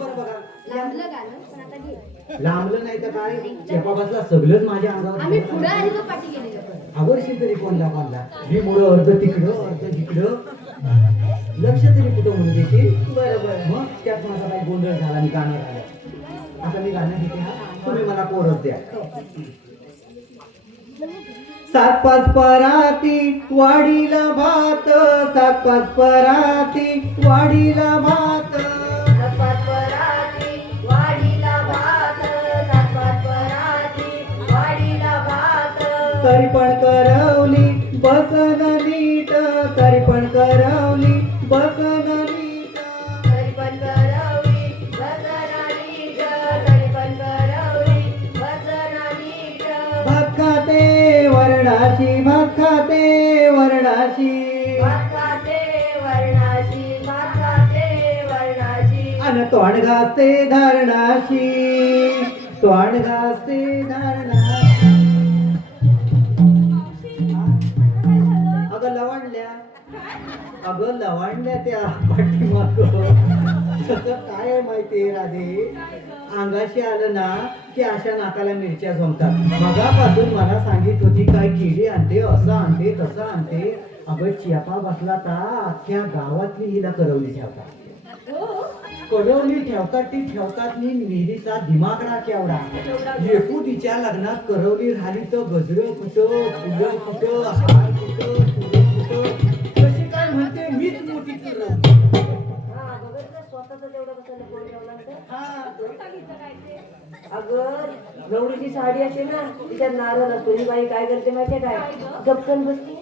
बरं बघा लांबलं गाणं, पण आता घे. लांबलं नाही तर काय चेपा बसला सगळंच माझ्या अंगावर. आम्ही पुढं आणि तो पाठी गेलेलो. आवडशी तरी कोणला कोणला ही मुलं अर्ध तिकडं अर्ध तिकडं. लक्ष तरी कुठं म्हणून देशील. बरोबर. मग त्यात माझा काही गोंधळ झाला आणि गाणं झालं. आता मी गाणं घेते हा, तुम्ही मला पोरच द्या. 7-5 पराती वाडीला भात, 7-5 पराती वाडीला भात. सात पराती वाडीला भात, सात पराती वाडीला भात. तरी पण करवली बसन नीट, तरी पण करवली बसन नीट. तरी पण करवली बसना नीट, तरी पण करवली बसना नीट. भात खाते वरणाची, भात खाते वरणाची. भात खाते वर्णाशी, भात खाते वर्णाशी. अन तोंड घासते धारणाशी, तोंड घासते धारणाशी. अगं लवणल्या, अगं लवणल्या त्या पाठीमाग. काय आहे माहितीये राधे, अंगाशी आलं ना की अशा नाकाला मिरच्या जमतात. मगापासून मला सांगित होती काय केळी आणते, असं आणते, तसं आणते. अगं चियापा बसला ता अख्ख्या गावातली हिला करवली ठेवतात. करवली ठेवतात ती ठेवतात नी विहिरीचा दिमागडा केवढा. एकू तिच्या लग्नात करवली राहिली तर गजरं कुठं, फुलं कुठं, हार कुठं, फुलं कुठं. कशी काय म्हणते मीच मोठी करवली. हा बघितलं स्वतःच तेवढं बसायला कोण ठेवला होता? अगं नवरीची साडी असते ना तिच्यात नारळ असतो. ही बाई काय करते माहितीये काय, गपकन बसते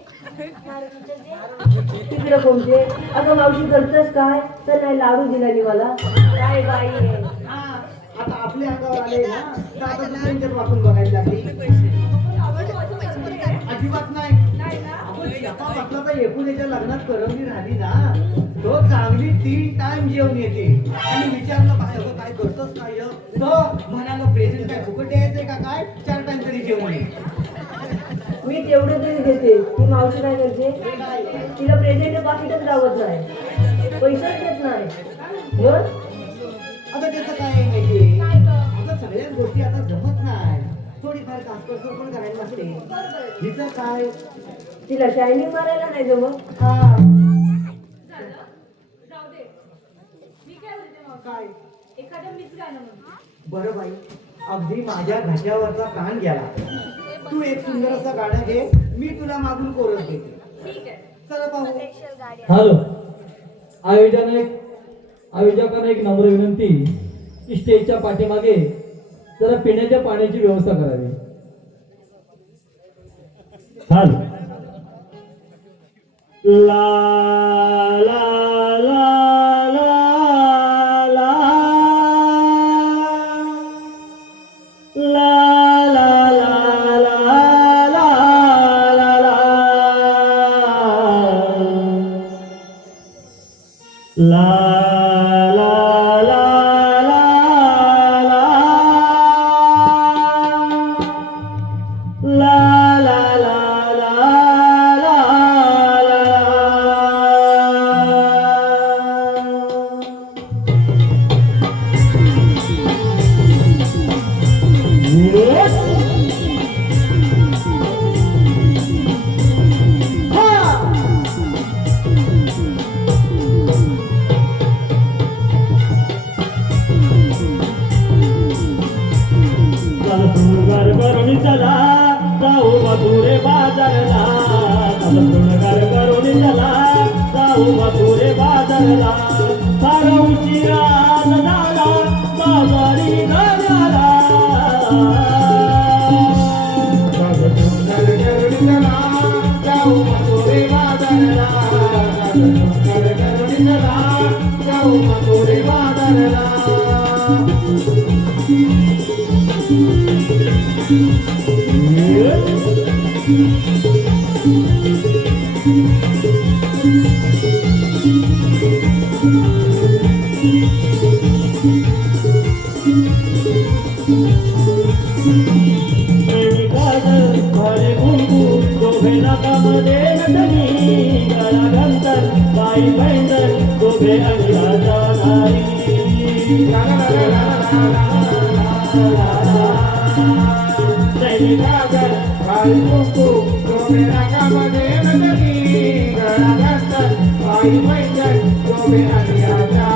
तिकडे कोणते अगं मावशी करतस काय तर नाही लाडू दिला मला काय बाई आहे. हा, आता आपल्या अंगावर आले ना तर आता दुसऱ्यांच्यात वाचून बघायला लागली. अजिबात नाही. आपण शेपा बसला तर एकुल्याच्या लग्नात करवली राहिली ना तो चांगली 3 टाइम जेवण येते आणि विचारलं काय अगं काय करतोस काय तो म्हणाला प्रेझेंट काय फुकट द्यायचंय का काय 4 टाइम तरी जेवण येते. मी तेवढं तरी घेते ती मावशी काय करते तिला प्रेझेंट पाकिटच लावत नाही पैसाच देत नाही मग आता त्याचं काय आहे माहितीये आता सगळ्याच गोष्टी आता जमत नाही थोडीफार कासकसर पण करायला लागते. हिचं काय तिला शायनिंग मारायला नाही जमत हा झालं जाऊ दे मी काय बोलते मग काय एखादं मीच गाणं म्हणते बरं बाई अगदी माझ्या घाट्यावरचा प्राण गेला. तू एक सुंदर असं गाणं घे मी तुला मागून कोरस देते. ठीक आहे चला पाहू. हॅलो आयोजकांना एक नम्र विनंती की स्टेजच्या पाठीमागे जरा पिण्याच्या पाण्याची व्यवस्था करावी. हॅलो ला ला ला ला ला ला ला ला ला ला ला चला जाऊ मथुरे बाजारला चल करून चला जाऊ मथुरे बाजारला फार उशिरा झाला बाजारी झाला बाई बंदर दोघे अंगाचा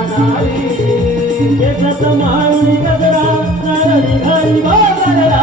नारी माळी गजरा नरळी घरी बाजारला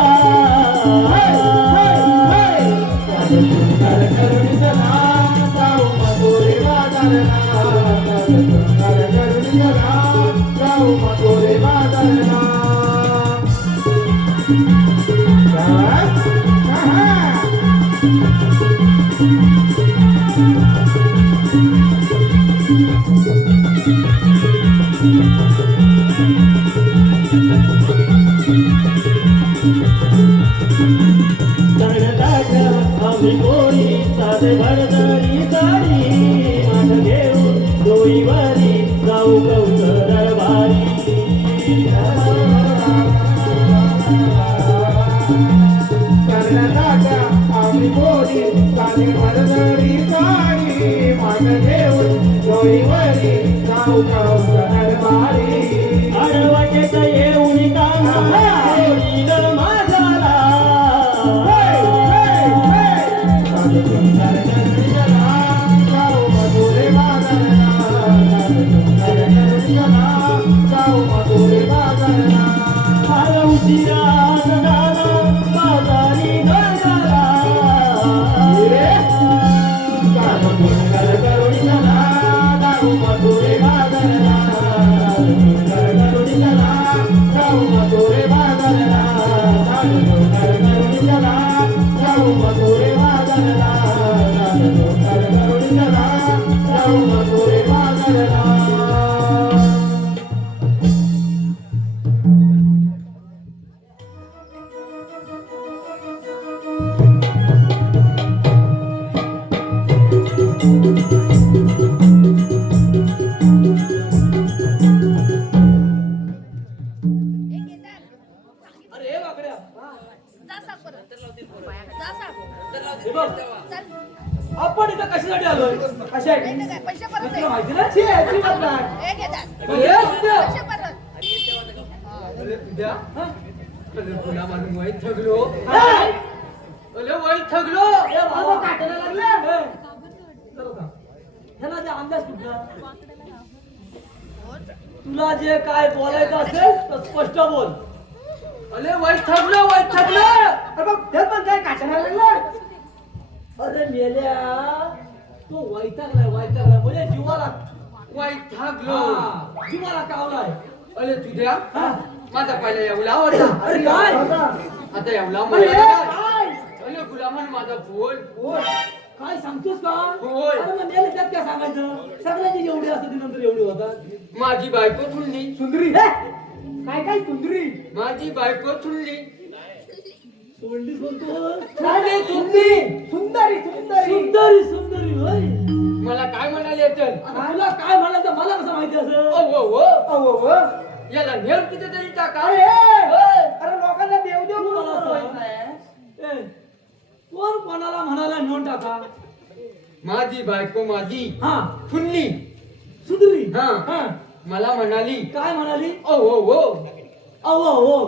आम्ही कोणी साधे भरदरी साडी माठ घेऊन डोईवारी जाऊ कौस दरबारी आम्ही कोणी साधे भरदरी साडी माठ घेऊन डोईवारी जाऊ कौस दरबारी आडवाटेत येऊन काना माझाला Matuरे भाकऱ्या हे बघ, आपण इथं कशासाठी आलोय कशासाठी तुला माहिती ना छी, अजिबात नाही. अरे तुझ्या अरे पुन्हा मानून वाईट थकलो काय? अरे वाईट थकलो ए बाबा काटायला लागले ए, जरा थांब. ह्याला जे अंदाज कुठला तुला जे काय बोलायचं असेल तर स्पष्ट बोल अरे वाईट थकलो वाईट थकलो अरे बघ, ते पण काय काटायला लागलं. अरे मेल्या तो वैतागलाय म्हणजे जीवाला वाईट थकलो हा, जीवाला कावलाय अरे तुझ्या हा. माझा पहिला येवला होता अरे काय आता येवला अरे मला काय अरे गुलामान माझा बोल काय सांगतोस का होय. अरे मग मेले त्यात काय सांगायचं सगळ्यांची जेवढी असते ती नंतर एवढी होतात माझी बायको चुनली सुंदरी काय काय सुंदरी माझी बायको चुनली सोडली बोलतो नाही, सुंदरी सुंदरी सुंदरी सुंदरी सुंदरी होय मला काय म्हणाले चल आता तुला काय म्हणायचं मला कसं माहिती असं ओ याला नेम किती तरी टाका अरे अरे लोकांना देव देव तू म्हणून मला बोलवायचं सांग. आहे. ए, कोण कोणाला म्हणाला नेऊन टाका माझी बायको माझी हा चुनली सुंदरी हा. हा मला म्हणाली काय म्हणाली ओ अहो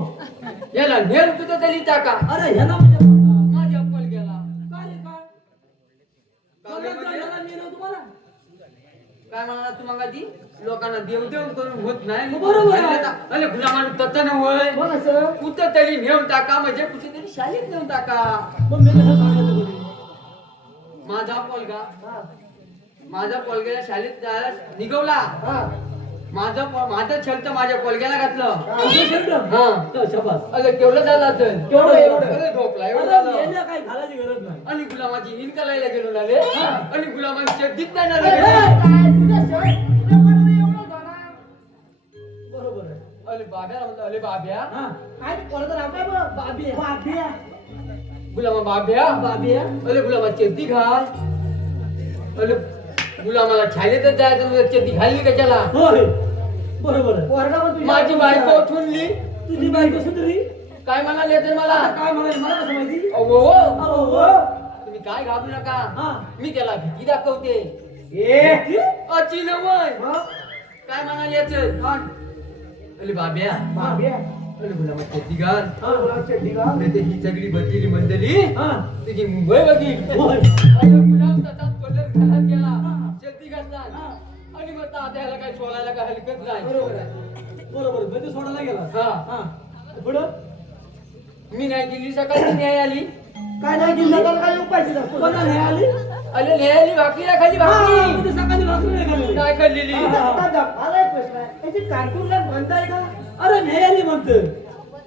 याला नेम किती तरी टाका अरे ह्याला म्हणजे माझी अप्पल गेला काय रे काय काय म्हणजे? ह्याला नेलं तुम्हाला काय म्हणाला तुम्हाला ती लोकांना देव देव करून होत नाही बरोबर आहे. अरे गुलामान तत्न होय मग असं कुठं तरी नेऊन टाका म्हणजे कुठेतरी शाळेत नेऊन टाका मग मी त्याला सांगायचं कधी माझा पोलग्याला शाळेत जायला निघवला हा माझं छलत माझ्या पोलग्याला घातलं असं शब्द? हा हो, शाबास. अरे केवढं झालं असेल केवढं, एवढं? अरे झोपला एवढं अरे, झालं याला काही घालायची गरज नाही आणि गुलामाची हिन करायला गेलो ना रे आणि गुलामाची चड्डीत नाही ना ए, रे. काय तुझ्या शाळेत तुझ्या मनाने एवढं जाणार? बरोबर आहे अरे बाब्याला म्हणतो अरे बाब्या हा काय परत राव काय मग बाबिया बाब्या गुलामा बाब्या बाबिया अरे गुलामा चड्डी घाल अरे गुलामाला शाळेतच जायचं म्हणजे चड्डी घालली कशाला होय बरोबर आहे वर्गावर तुझ्या माझी बायको ठुनली तुझी बायको सुंदरी काय म्हणाले तर मला आता काय म्हणाली मला कसं माहिती अहो अहो तुम्ही काय घाबरू नका हा मी त्याला भीती दाखवते ए अची नवय मग काय म्हणाले अरे बाब्या बाब्या अरे गुलामा चड्डी घाल हा चड्डी घाल. नाही तर ही सगळी बदलेली मंडळी हा तुझी मुंबई बघी होय. अरे गुलाम तसाच कलर घालत गेला चड्डी घातला आणि मग आता ह्याला काय सोडायला काय हलकत नाही बरोबर आहे बरोबर आहे. म्हणजे सोडायला गेला हा हा पुढं मी नाही गेली सकाळची न्याय आली काय नाही जिल्ह्यात काय उपायची कोणा नाही आली अरे न्याय भाकरी ना खाली भाकरी म्हणजे सकाळी भाकरी नाही खाल्ली. काय खाल्लेली मला एक प्रश्न आहे त्याची कार्टूनला बंद आहे का अरे नेहाली म्हणतो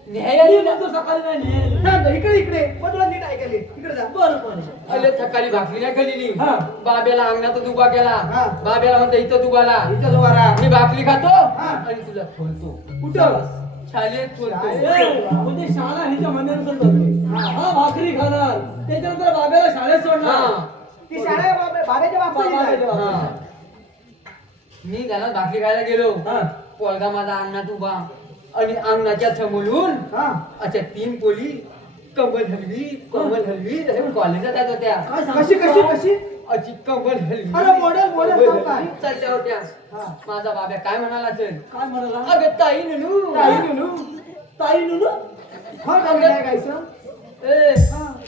न्याय आली मी ना म्हणतो सकाळी नाही नेहाली थांब, इकडे इकडे मग तुला नीट ऐकायला इकडे जा बरोबर अरे सकाळी भाकरी नाही खाल्लेली हा. बाब्याला अंगणात उभा केला हा. बाब्याला म्हणतो इथं उभाला इथं जो वारा मी भाकरी खातो हा. आणि तुला खोलतो कुठं शाळेत खोलतो शाळेत? म्हणजे शाळा ह्याच्या म्हणण्यानुसार चालते हा भाकरी खाणार त्याच्यानंतर बाब्याला शाळेत सोडणार हा. ती शाळा भाड्याच्या बाबाच्या बाबतीत हा. मी त्याला भाकरी खायला गेलो हा. पोलगा माझा अंगणात उभा आणि अंगणाच्या समोरून हा अच्छा 3 पोली कमल हलवी कॉलेजात जात होत्या कशी कशी कशी अशी कमल हलवी अरे, मॉडेल सांग काय? चालल्या होत्या हा. माझा बाब्या काय म्हणाला चल काय म्हणाला अगं ताई ननू ताई नुनू. ताई नुनू हा का नाही गायचं ए,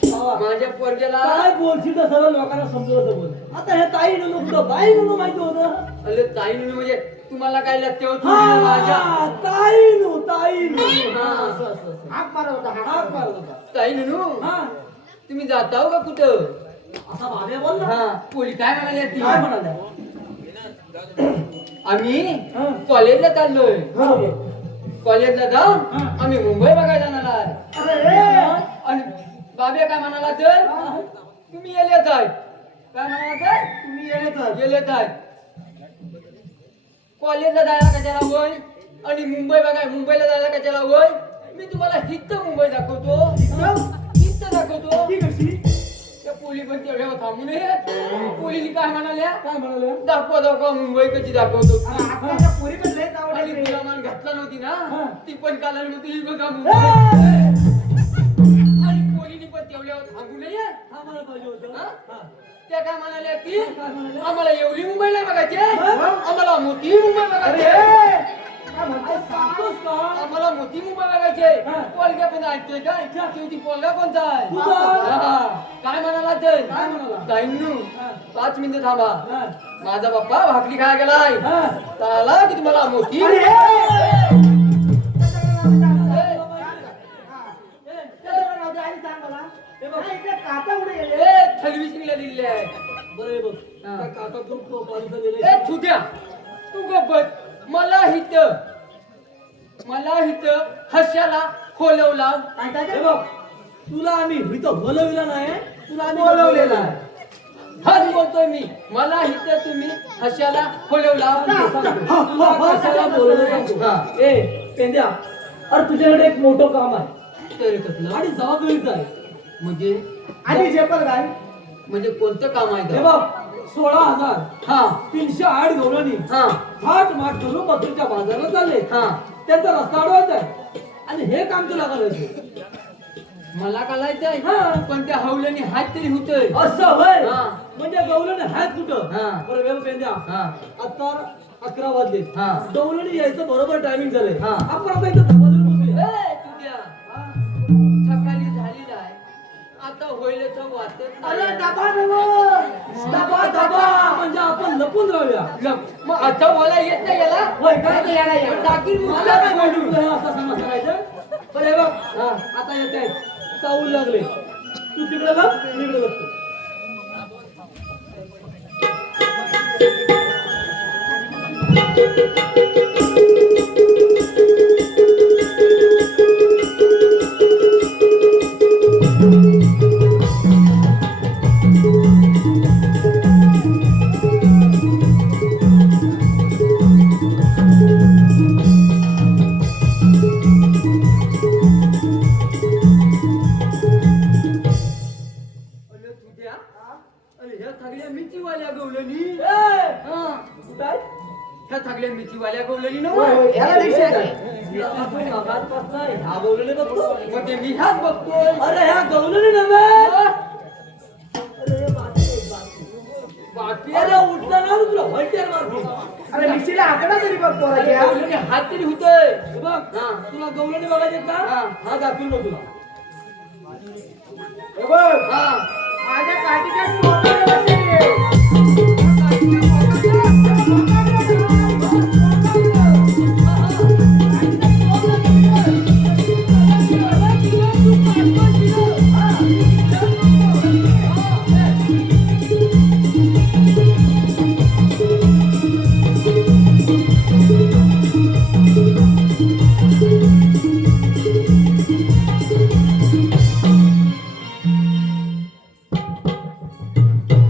बाबा, माझ्या पोरग्याला काय बोलशील तर सर्व लोकांना समजलं असं बोल आता हे ताई नुनू कुठं बाई नुनू माहिती होतं अरे ताई ननू म्हणजे तुम्हाला काय लक्षात होतं माझ्या हा, ताई नु हा. असं, असं, असं. हाक मारत होता हाक हाक मारत होता ताई ननू हा तुम्ही जाता हो का कुठं असा भाव्या बोल ना हा पोली काय म्हणाले ती काय म्हणाल्या आम्ही हा. कॉलेजला चाललोय बरोबर. कॉलेजला जाऊन हा. आम्ही मुंबई बघायला जाणार आहे अरे आणि बाब्या काय म्हणाला तर तुम्ही येलेत आहेत काय म्हणाला तर तुम्ही येण्याचं येलेत आहेत कॉलेजला जायला कशाला होय आणि मुंबईला जायला कशाला होय मी तुम्हाला हित मुंबई दाखवतो हित दाखवतो ती कशी त्या पोली पण तेवढ्या थांबू नये पोलीने काय म्हणाल्या काय म्हणाल्या दाखवा मुंबई कशी दाखवतो आपल्याला पोरी पण लयच आणि आवडते तुला मान घातला नव्हती हा. ना ती पण काल होती ही बघा मुंबई त्या काय म्हणाल्या की काय म्हणाल्या? आम्हाला एवढी मुंबईला बघायचे आम्हाला मोठी मुंबई बघायचे सांगतोस का आम्हाला मोठी मुंबई बघायचे हा. पोलगा पण ऐकतोय काय शेवटी पोलगा कोणता आहे तुझा. हा. काय म्हणाला तर काय म्हणाला? ताईंनू हा. 5 मिनिटं थांबा हा. माझा बाप्पा भाकरी खायला गेलाय हा. त्याला की तुम्हाला मोठी थलवी शिंगला दिलेली आहे बरं हे बघ हा. त्या काका तू पालिका दिले छुट्या तू गप्पत मला हित हस्याला खोलवला हे बघ तुला आम्ही इथं बोलवलेला नाही तुला आम्ही बोलवलेला आहे हाच बोलतोय मी मला हित तुम्ही हस्याला खोलवला तुला कशाला बोलवलं हा. ए पेंद्या अरे तुझ्याकडे एक मोठं काम आहे तर कसलं? आणि जबाबदारीचं आहे म्हणजे आणि झेपल काय म्हणजे कोणतं काम आहे हे का? बघ 16,000 हा 308 गवळणी हा थाट माट करून मथुरच्या बाजारात चालले हा त्यांचा रस्ता अडवायचा आहे आणि हे काम तुला करायचं मला घालायचंय हा. पण त्या हवल्याने हात तरी होतोय असं होय हा. म्हणजे गवळणी आहेत कुठं हा. बरं वेळ पेंद्या हा आता 11 वाजले हा. गवळणी यायचं बरोबर टायमिंग झालंय हा. आपण आता इथं धबा देऊन बसूया. ए, तुझ्या सकाळी झालेला आहे आता होईल तर वाटत नाही. दबा दबा म्हणजे आपण लपून राहूया मग आता बोला येत नाही याला होय काय पण टाकील मला मुसला काय नाही माहिती तुला असं सांगायचं बरं हे बघ आता येत आहे चावूल लागले तू तिकडे बघ मी इकडे बघतो अरे तुझ्या अरे ह्या सगळ्या मिरचीवाल्या गवलनी कुठं आहे? ह्या सगळ्या मिरचीवाल्या गवलनी ना याला दिसत आहे. आपण मागासपासून ह्या गवळणी बघतो मग ते मी ह्याच बघतोय अरे ह्या गवळणी नव्हे अरे बाकी अरे उठला ना तुला व्हॉल्टेअर मारतो अरे मिशीला आकडा तरी बघ पोराच्या. गवलनी हात तरी होतोय हे बघ हा. तुला गवळणी बघायचे का हा. हा दाखवील बघ तुला हे बघ हा माझ्या काठीच्या पोटाला बसेल.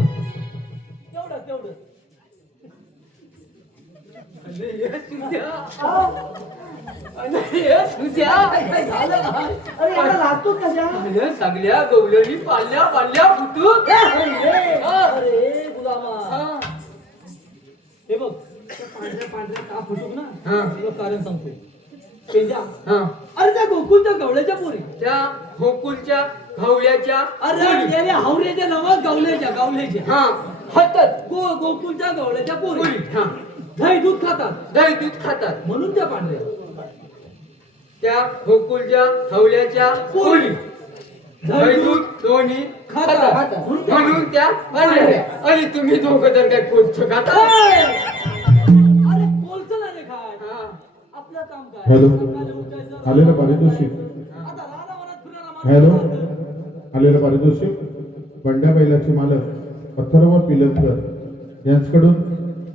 तेवढं तेवढं अरे हे तुझ्या अरे हे तुझ्या काय झालं काय? अरे याला लागतो कशा? अरे सगळ्या गवलनी पाल्या फुटून अरे गुलामा हा. हे बघ त्या पांढऱ्या का फुटूक ना हा. तुला कारण सांगतो पेंजा हा अरे त्या गोकुळच्या गवळ्याच्या पोरी त्या होकुलच्या घवल्याच्या अरे याने हावऱ्याच्या नवा गावल्याच्या हा हातात गोकुळच्या गवळ्याच्या पोरी पोरी हा दही दूध खातात दही दूध खातात म्हणून त्या पांढऱ्या त्या होकुलच्या घवल्याच्या पोरी दही दूध दोन्ही खातात. खातात म्हणून त्या पांढऱ्या आणि तुम्ही दोघं तर काय कोणतं खाता अरे बोलचं ना रे काय हा. आपलं काम काय हॅलो. सकाळी उठायचं, आलेलं पारितोषिक. आता रानावनात फिरणारा हॅलो माणूस आलेलं पारितोषिक बंड्या बैलाचे मालक अथर्व पिलनकर यांच्याकडून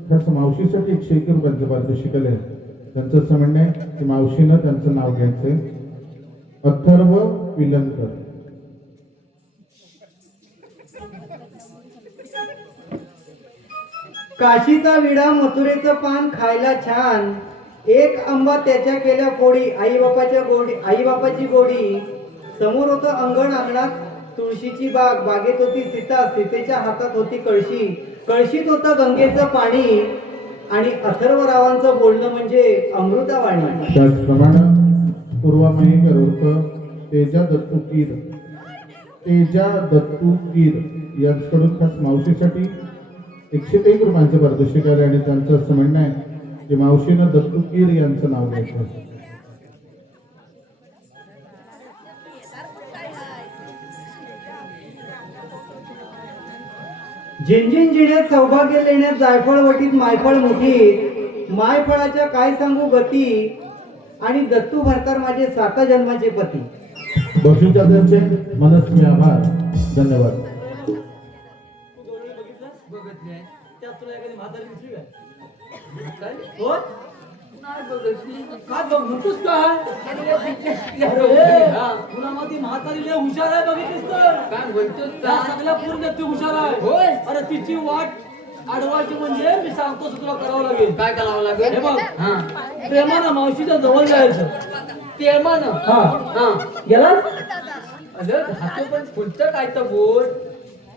खास मावशीसाठी 101 रुपयांचं पारितोषिक आलंय. त्यांचं असं म्हणणं आहे की मावशीनं त्यांचं नाव घ्यायचंय अथर्व पिलनकर. काशीचा विडा मथुरेचं पान खायला छान, एक आंबा त्याच्या केल्या फोडी, आई बापाची गोडी. समोर होतं अंगण, अंगणात तुळशीची बाग, बागेत होती सीता, सीतेच्या हातात होती कळशी, कळशीत होतं गंगेचं पाणी, आणि अथर्वरावांचं बोलणं म्हणजे अमृतावाणी. त्याचप्रमाणे पूर्वा मयेकर उर्फ तेजा दत्तू कीर तेजा दत्तू कीर यांच्याकडून खास मावशीसाठी 101 रुपयांचे पारितोषिक आले आणि त्यांचं असं म्हणणं आहे की मावशीनं दत्तू कीर यांचं नाव घ्यायचं. झिंझिन जिण्यात सौभाग्य लेण्यात जायफळ वटीत मायफळ मोठी मायफळाच्या काय सांगू गती आणि दत्तू भरतार माझे 7 जन्माचे पती. बक्षीसदात्यांचे मनस्वी आभार. धन्यवाद. बघितले त्यात तुला एखादी म्हातारी दिसली काय? काय हो? नाही बघितली. काय बघतोस काय? हा. तुला मग ती म्हातारी लय हुशार आहे बघितलीस तर. काय बोलतोस त्या का? सगळ्या पूर्ण ती हुशार आहे. होय. अरे तिची वाट अडवायची म्हणजे मी सांगतो तुला करावं लागेल. काय करावं लागेल? हे बघ. हा. प्रेमानं मावशीच्या जवळ जायचं. प्रेमानं. हा. हा. गेला अरे हातो पण फुलतं काय तर बोल.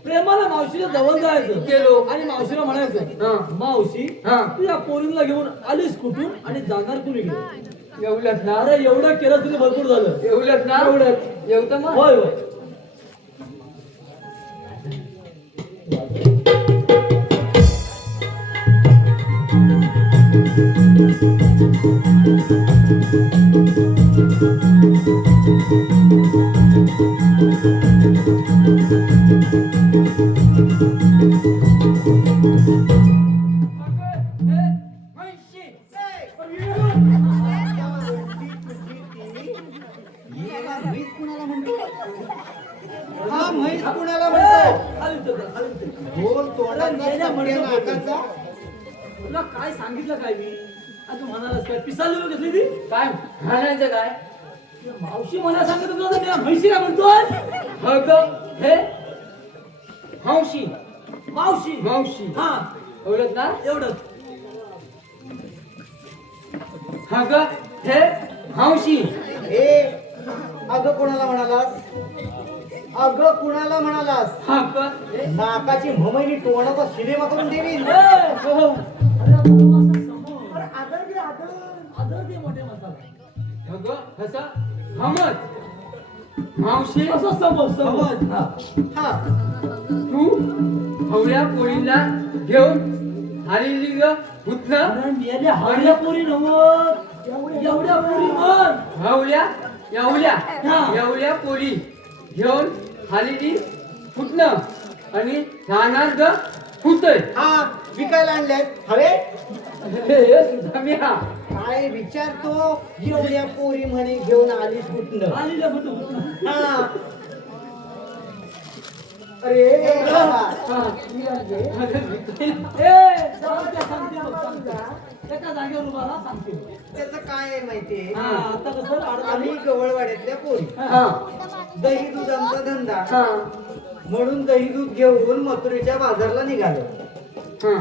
प्रेमानं मावशीच्या जवळ जायचं. गेलो. आणि मावशीला म्हणायचं हा. मावशी हा. तू या पोरीला घेऊन आलीस कुठून आणि जाणार कुणीकडे? एवढंच ना? अरे एवढं केलं तुला भरपूर झालं. एवढंच ना? एवढंच. एवढं मग? होय होय. म्हैस कुणाला म्हणतो? हा म्हैस कुणाला म्हणतो? खाली उतर, खाली उतर. गोल तोंडाचा चपट्या नाकाचा. तुला काय सांगितलं काय मी? आज तू म्हणालास काय पिसाली वगैरे घेतली ती? काय म्हणायचं काय? मावशी मला सांगत होतं मी म्हैशी काय म्हणतोय? अगं हे हौशी मावशी. मावशी. हा एवढंच ना? एवढंच. अगं हे हौशी. ए अगं कुणाला म्हणालास? अगं कुणाला म्हणालास? अगं हे नाकाची भमैनी तोंडाचा सिनेमा करून देईल. ए, हो. अरे आपण असं समोर. आदर दे आदर. आदर दे मोठे माणसाला. अगं असं हमत मावशी असं समोर समोर. समज. हा. हा तू हवळ्या पोरीला घेऊन आलेली ग भूतनं. अरे मेल्या हवड्या पोरी नव्हत. एवढ्या पोरी म्हण. हवळ्या एवढ्या हा. एवढ्या पोरी घेऊन आलेली फुटणं आणि राहणार ग फुटय. हा विकायला आणल्यात हवे. सुद्धा काय विचारतो एवढ्या पोरी म्हणे घेऊन आलीस कुठनं? आलेल्या फोटो. हा अरे बाबा. सांगते बघ, सांगते. एका जागेवर उभा राहा, सांगते. त्याचं काय आहे माहितीये? हा, आता कसं आडवा- आम्ही गवळवाड्यातल्या पोरी हा. दही दुधाचा धंदा हा. म्हणून दही दूध घेऊन मथुरेच्या बाजारला निघालो. हा.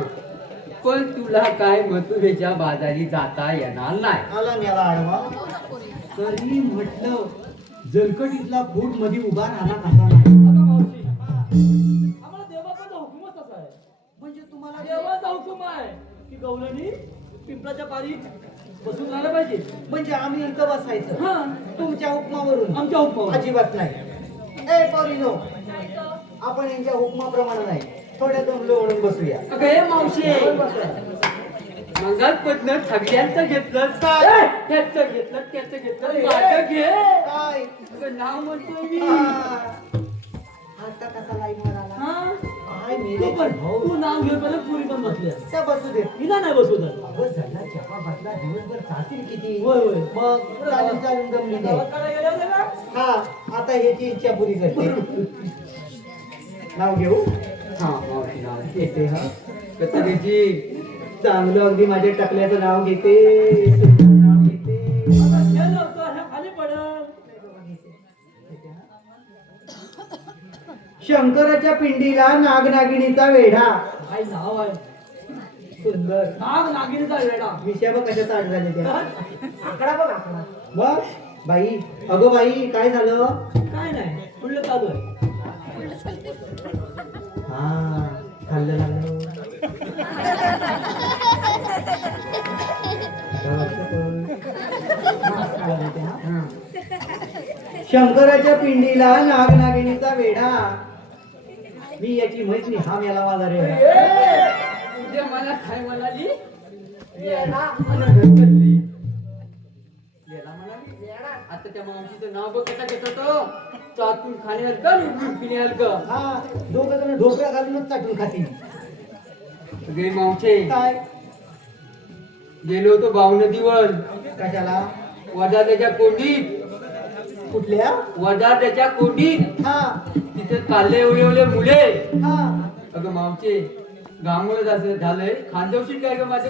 पण तुला काय मथुरेच्या बाजारी जाता येणार नाही. आला मेला आडवा. तरी म्हटलं जलकटीतला फूट मध्ये उभा राहणार कसा नाही. अगं मावशी, आम्हाला देवाचा हुकूमच असा आहे. म्हणजे तुम्हाला देवाचा हुकूम आहे की गवळणी पिंपळाच्या पारी बसून राहायला पाहिजे. म्हणजे आम्ही इथं बसायचं हा, तुमच्या हुकमावरून? आमच्या हुकमावर. अजिबात नाही. ए पोरीनो आपण यांच्या हुकमाप्रमाणे नाही थोड्या दमलो म्हणून बसूया. अगं हे मावशी मंगल पत्न सगळ्यांचं घेतलं काय? त्याचं घेतलं त्याचं घेतलं माझं घे. काय अगं नाव म्हणतोय मी. हा. आता कसा लाईन माराला? हा? काय तू मेले पण तू नाव घे पहिले पुरी पण बसल्या. त्या बसू दे. हिला नाही बसवत आहे. अगं झाला चपा बसला दिवसभर चालतील किती. होय होय. मग चालून चालून जमली नाही. गावात काढायला गेले होते का? हा आता ह्याची इच्छा पुरी करते. नाव घेऊ हा मावशी नाव घे. येते हा कथेची चांगलं अगदी माझ्या टकल्याचं नाव घेते. सुंदर नाव घेते. आता हे लवकर, हे खाली पडल. शंकराच्या पिंडीला नागनागिनीचा वेढा. काय नाव आहे? सुंदर. नाग नागिनीचा वेडा. विषय बघ कशा चालू झाले त्या. आकडा बघ आकडा. बघ बाई. अगं बाई काय झालं? काय नाही, पुढलं चालू आहे. हा खाल्लं लागलं. शंकराच्या पिंडीला नागनागिनीचा वेढा. मी याची मैत्री हा मेला माझा रे. उद्या मला काय म्हणाली येडा आणि ढकलली. येडा म्हणाली आता त्या मावशीचं नाव बघ कसा घेतो तो चाटून खाणे हलका उडून पिणे हलका. हा दोघं जण ढोकळा घालूनच चाटून खातील. गे मावशे काय गेलो होतो भाव नदीवर. कशाला? वजा त्याच्या कोंडीत. कुठल्या? वजा त्याच्या कोंडीत. हा तिथे काढले एवढे मुले. हा अगं मावशे गामोळच असं झालंय खांदवशील काय ग माझे.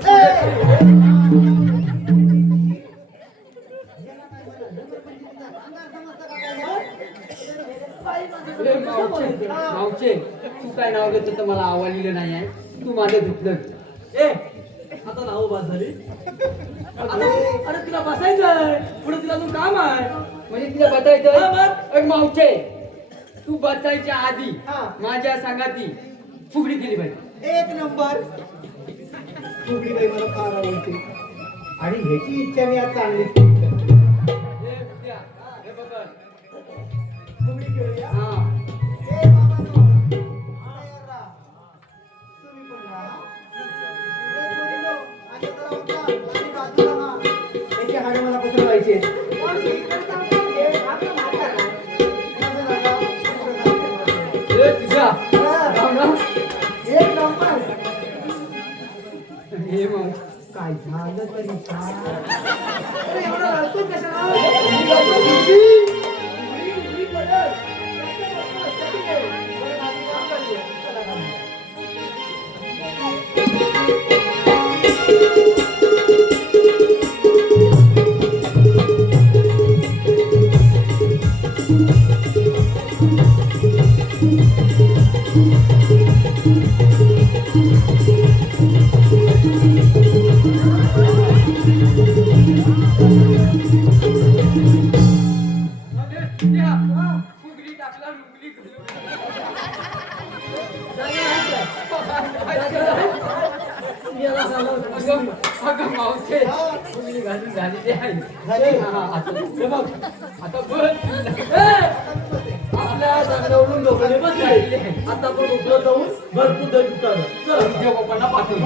मावशे तू काय नाव घेतो तर मला आवडलेलं नाही आहे. तू माझं धुतलं. ए आता नाव बाद झाली. अरे तिला बसायचंय पुढे तिला अजून काम आहे. म्हणजे तिला हा, बतायचं बस. अरे मावशे तू बसायच्या आधी हा. माझ्या संगाती फुगडी केली पाहिजे. एक नंबर. फुगडी बाई मला फार आवडते आणि ह्याची इच्छा मी आज चांगली केली. हे उद्या, हे बघ. फुगडी खेळूया. हा. ए बाबांनो, तयार राहा. तुम्ही पण राहा. ए पोरींनो, आता जरा उठा आणि बाजूला व्हा. त्याची हाडं मला पसरवायची आहेत. मावशी, इकडे थांबा. हे आपलं म्हातारं. माझं नका. हे तुझ्या हा. राम राम. एक नंबर. हे मग काय झालं तरी काय? अरे एवढं रडतो कशाला? उडी पडल. बरं, माझी काम करूया. चला, काम. फुगडी टाकला रुगली अगं मावशे फुगडी घालून झालेली आहे. झाली? हा, आता हे बघ. आता बस आपल्या जंगलावरून लोकांनी बसले. आता आपण उठलो जाऊन भरपूर दही उतारलं. चला तुझ्या बापांना पाठवून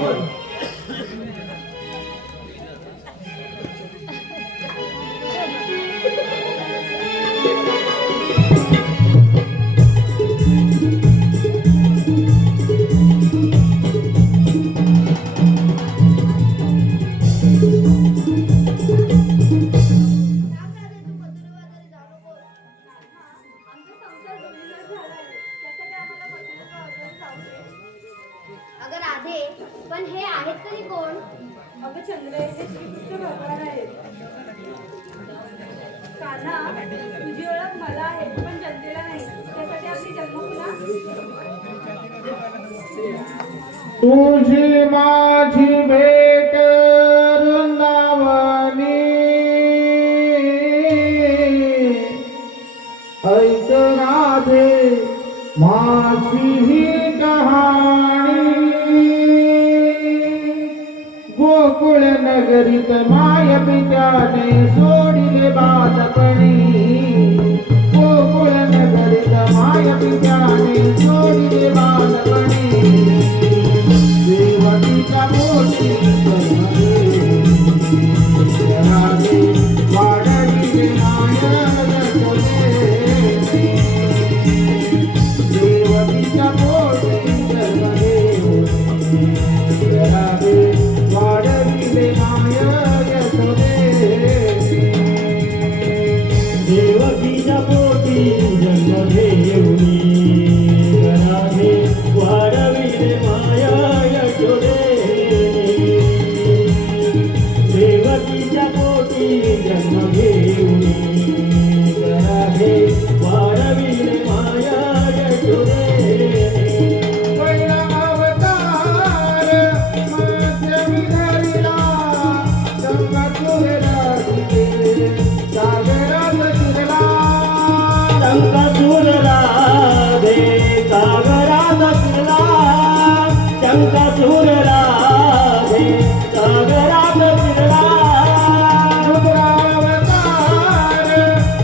आमचा संसार जोडीदार झालाय त्यासाठी आम्हाला पत्रिका वगैरे चालते. अगं राधे पण हे आहेत तरी कोण? अगं चंद्र हे श्रीकृष्ण भगवान आहेत. कान्हा तुझी ओळख मला आहे पण जनतेला नाही. त्यासाठी आपली जन्मकुला तुझी माझी भेट वृंदावनी ऐक राधे माझी ही कहाणी. गोकुळ नगरीत माय पित्याने सोडिले बालपणी. गोकुळ नगरीत माय पित्याने सोडिले बालपणी. देवतीचा मोठी राधे वाढविले माय जगते. देवतीचा मोठी राधे वाढविले माय जगते. देवकीच्या पोटी जन्म घेऊनी राधे वाढविले माया यशोदे. देवकीच्या पोटी जन्म घेऊनी राधे वाढविले माया यशोदे. पहिला अवतार माध्यमी धरिला गंगापूरला तिथे सागरात शिरला. शंकासूर राधे सागरात फिरला. शंकासूर राधे सागरात फिरला. रुद्रावतार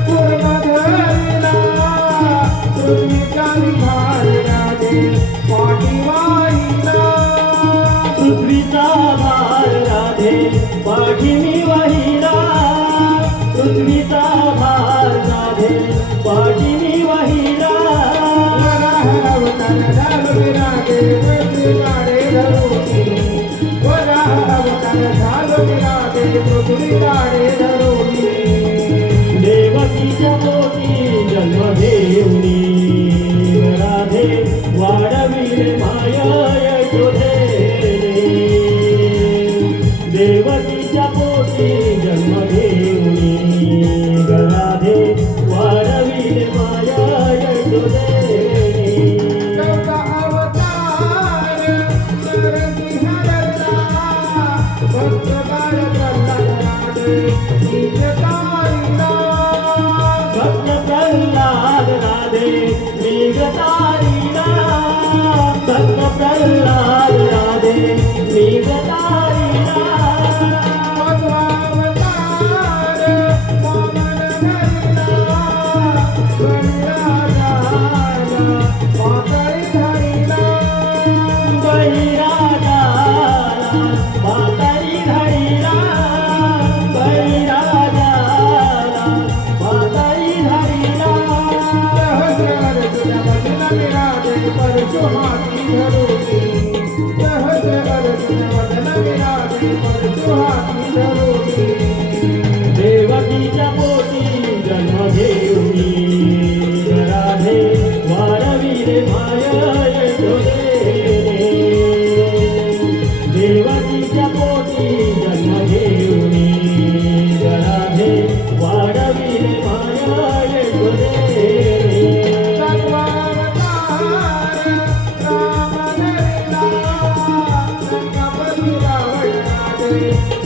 कुर्मधर पाठीमी वाहिला पृथ्वीचा भार राधे पाठीमी वाहिला अवतार झालो विरागे पृथ्वी काढे धरोनी वरा अवतार झालो विरागे पृथ्वी काढे धरोनी देवकीच्या पोटी जन्म घेऊनी राधे वाढविले माया यशोधेने देवकीच्या पोटी जन्म घेऊनी राधे वाढविले माया यशोधेने चौथा अवतार नरसिंहरचा भक्त बाळ प्रल्हाद निज कारिला भक्त प्रल्हाद राधे मेघतारीला भक्त प्रल्हाद राधे मेघतारीला पाचवा अवतार वामन धरिला बळीराजाला पाताळी धरिला बळीराजाला पाताळी धरिला बळीराजाला पाताळी धरिला सहस्र अर्जुन वदन विराजे परशु हाती धरोनी सहस्र अर्जुन वदन विराजे परशु हाती धरोनी देवकीच्या पोटी जन्म घेऊनी राधे वाढविले माया यशोदेने देवकीच्या पोटी जन्म घेऊनी राधे वाढविले माया यशोदेने सातवा अवतार राम धरिला लंकापती रावणाने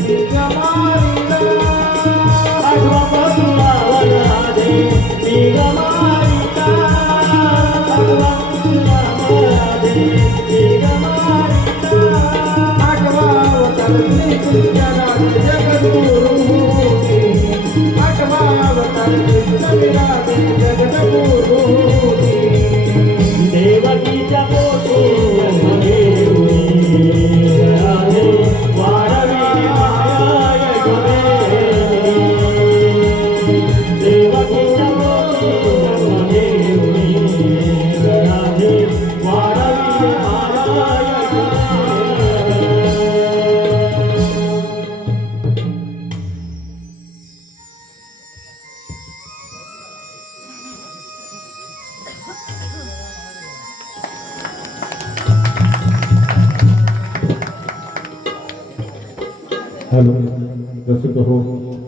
निज मारिला आठवा पतुला वनादे निगमारिका आठवा पतुला वनादे निगमारिका आठवा अवतार श्रीकृष्णाने जगद्गुरु होती आठवा अवतार कृष्ण विराजे जगद्गुरु होती देवकीच्या पोटी जन्म घेऊनी राधे वाढविले माया यशोदेने देवकीच्या पोटी जन्म घेऊनी राधे वाढविले माया यशोदेने हॅलो जसे कहो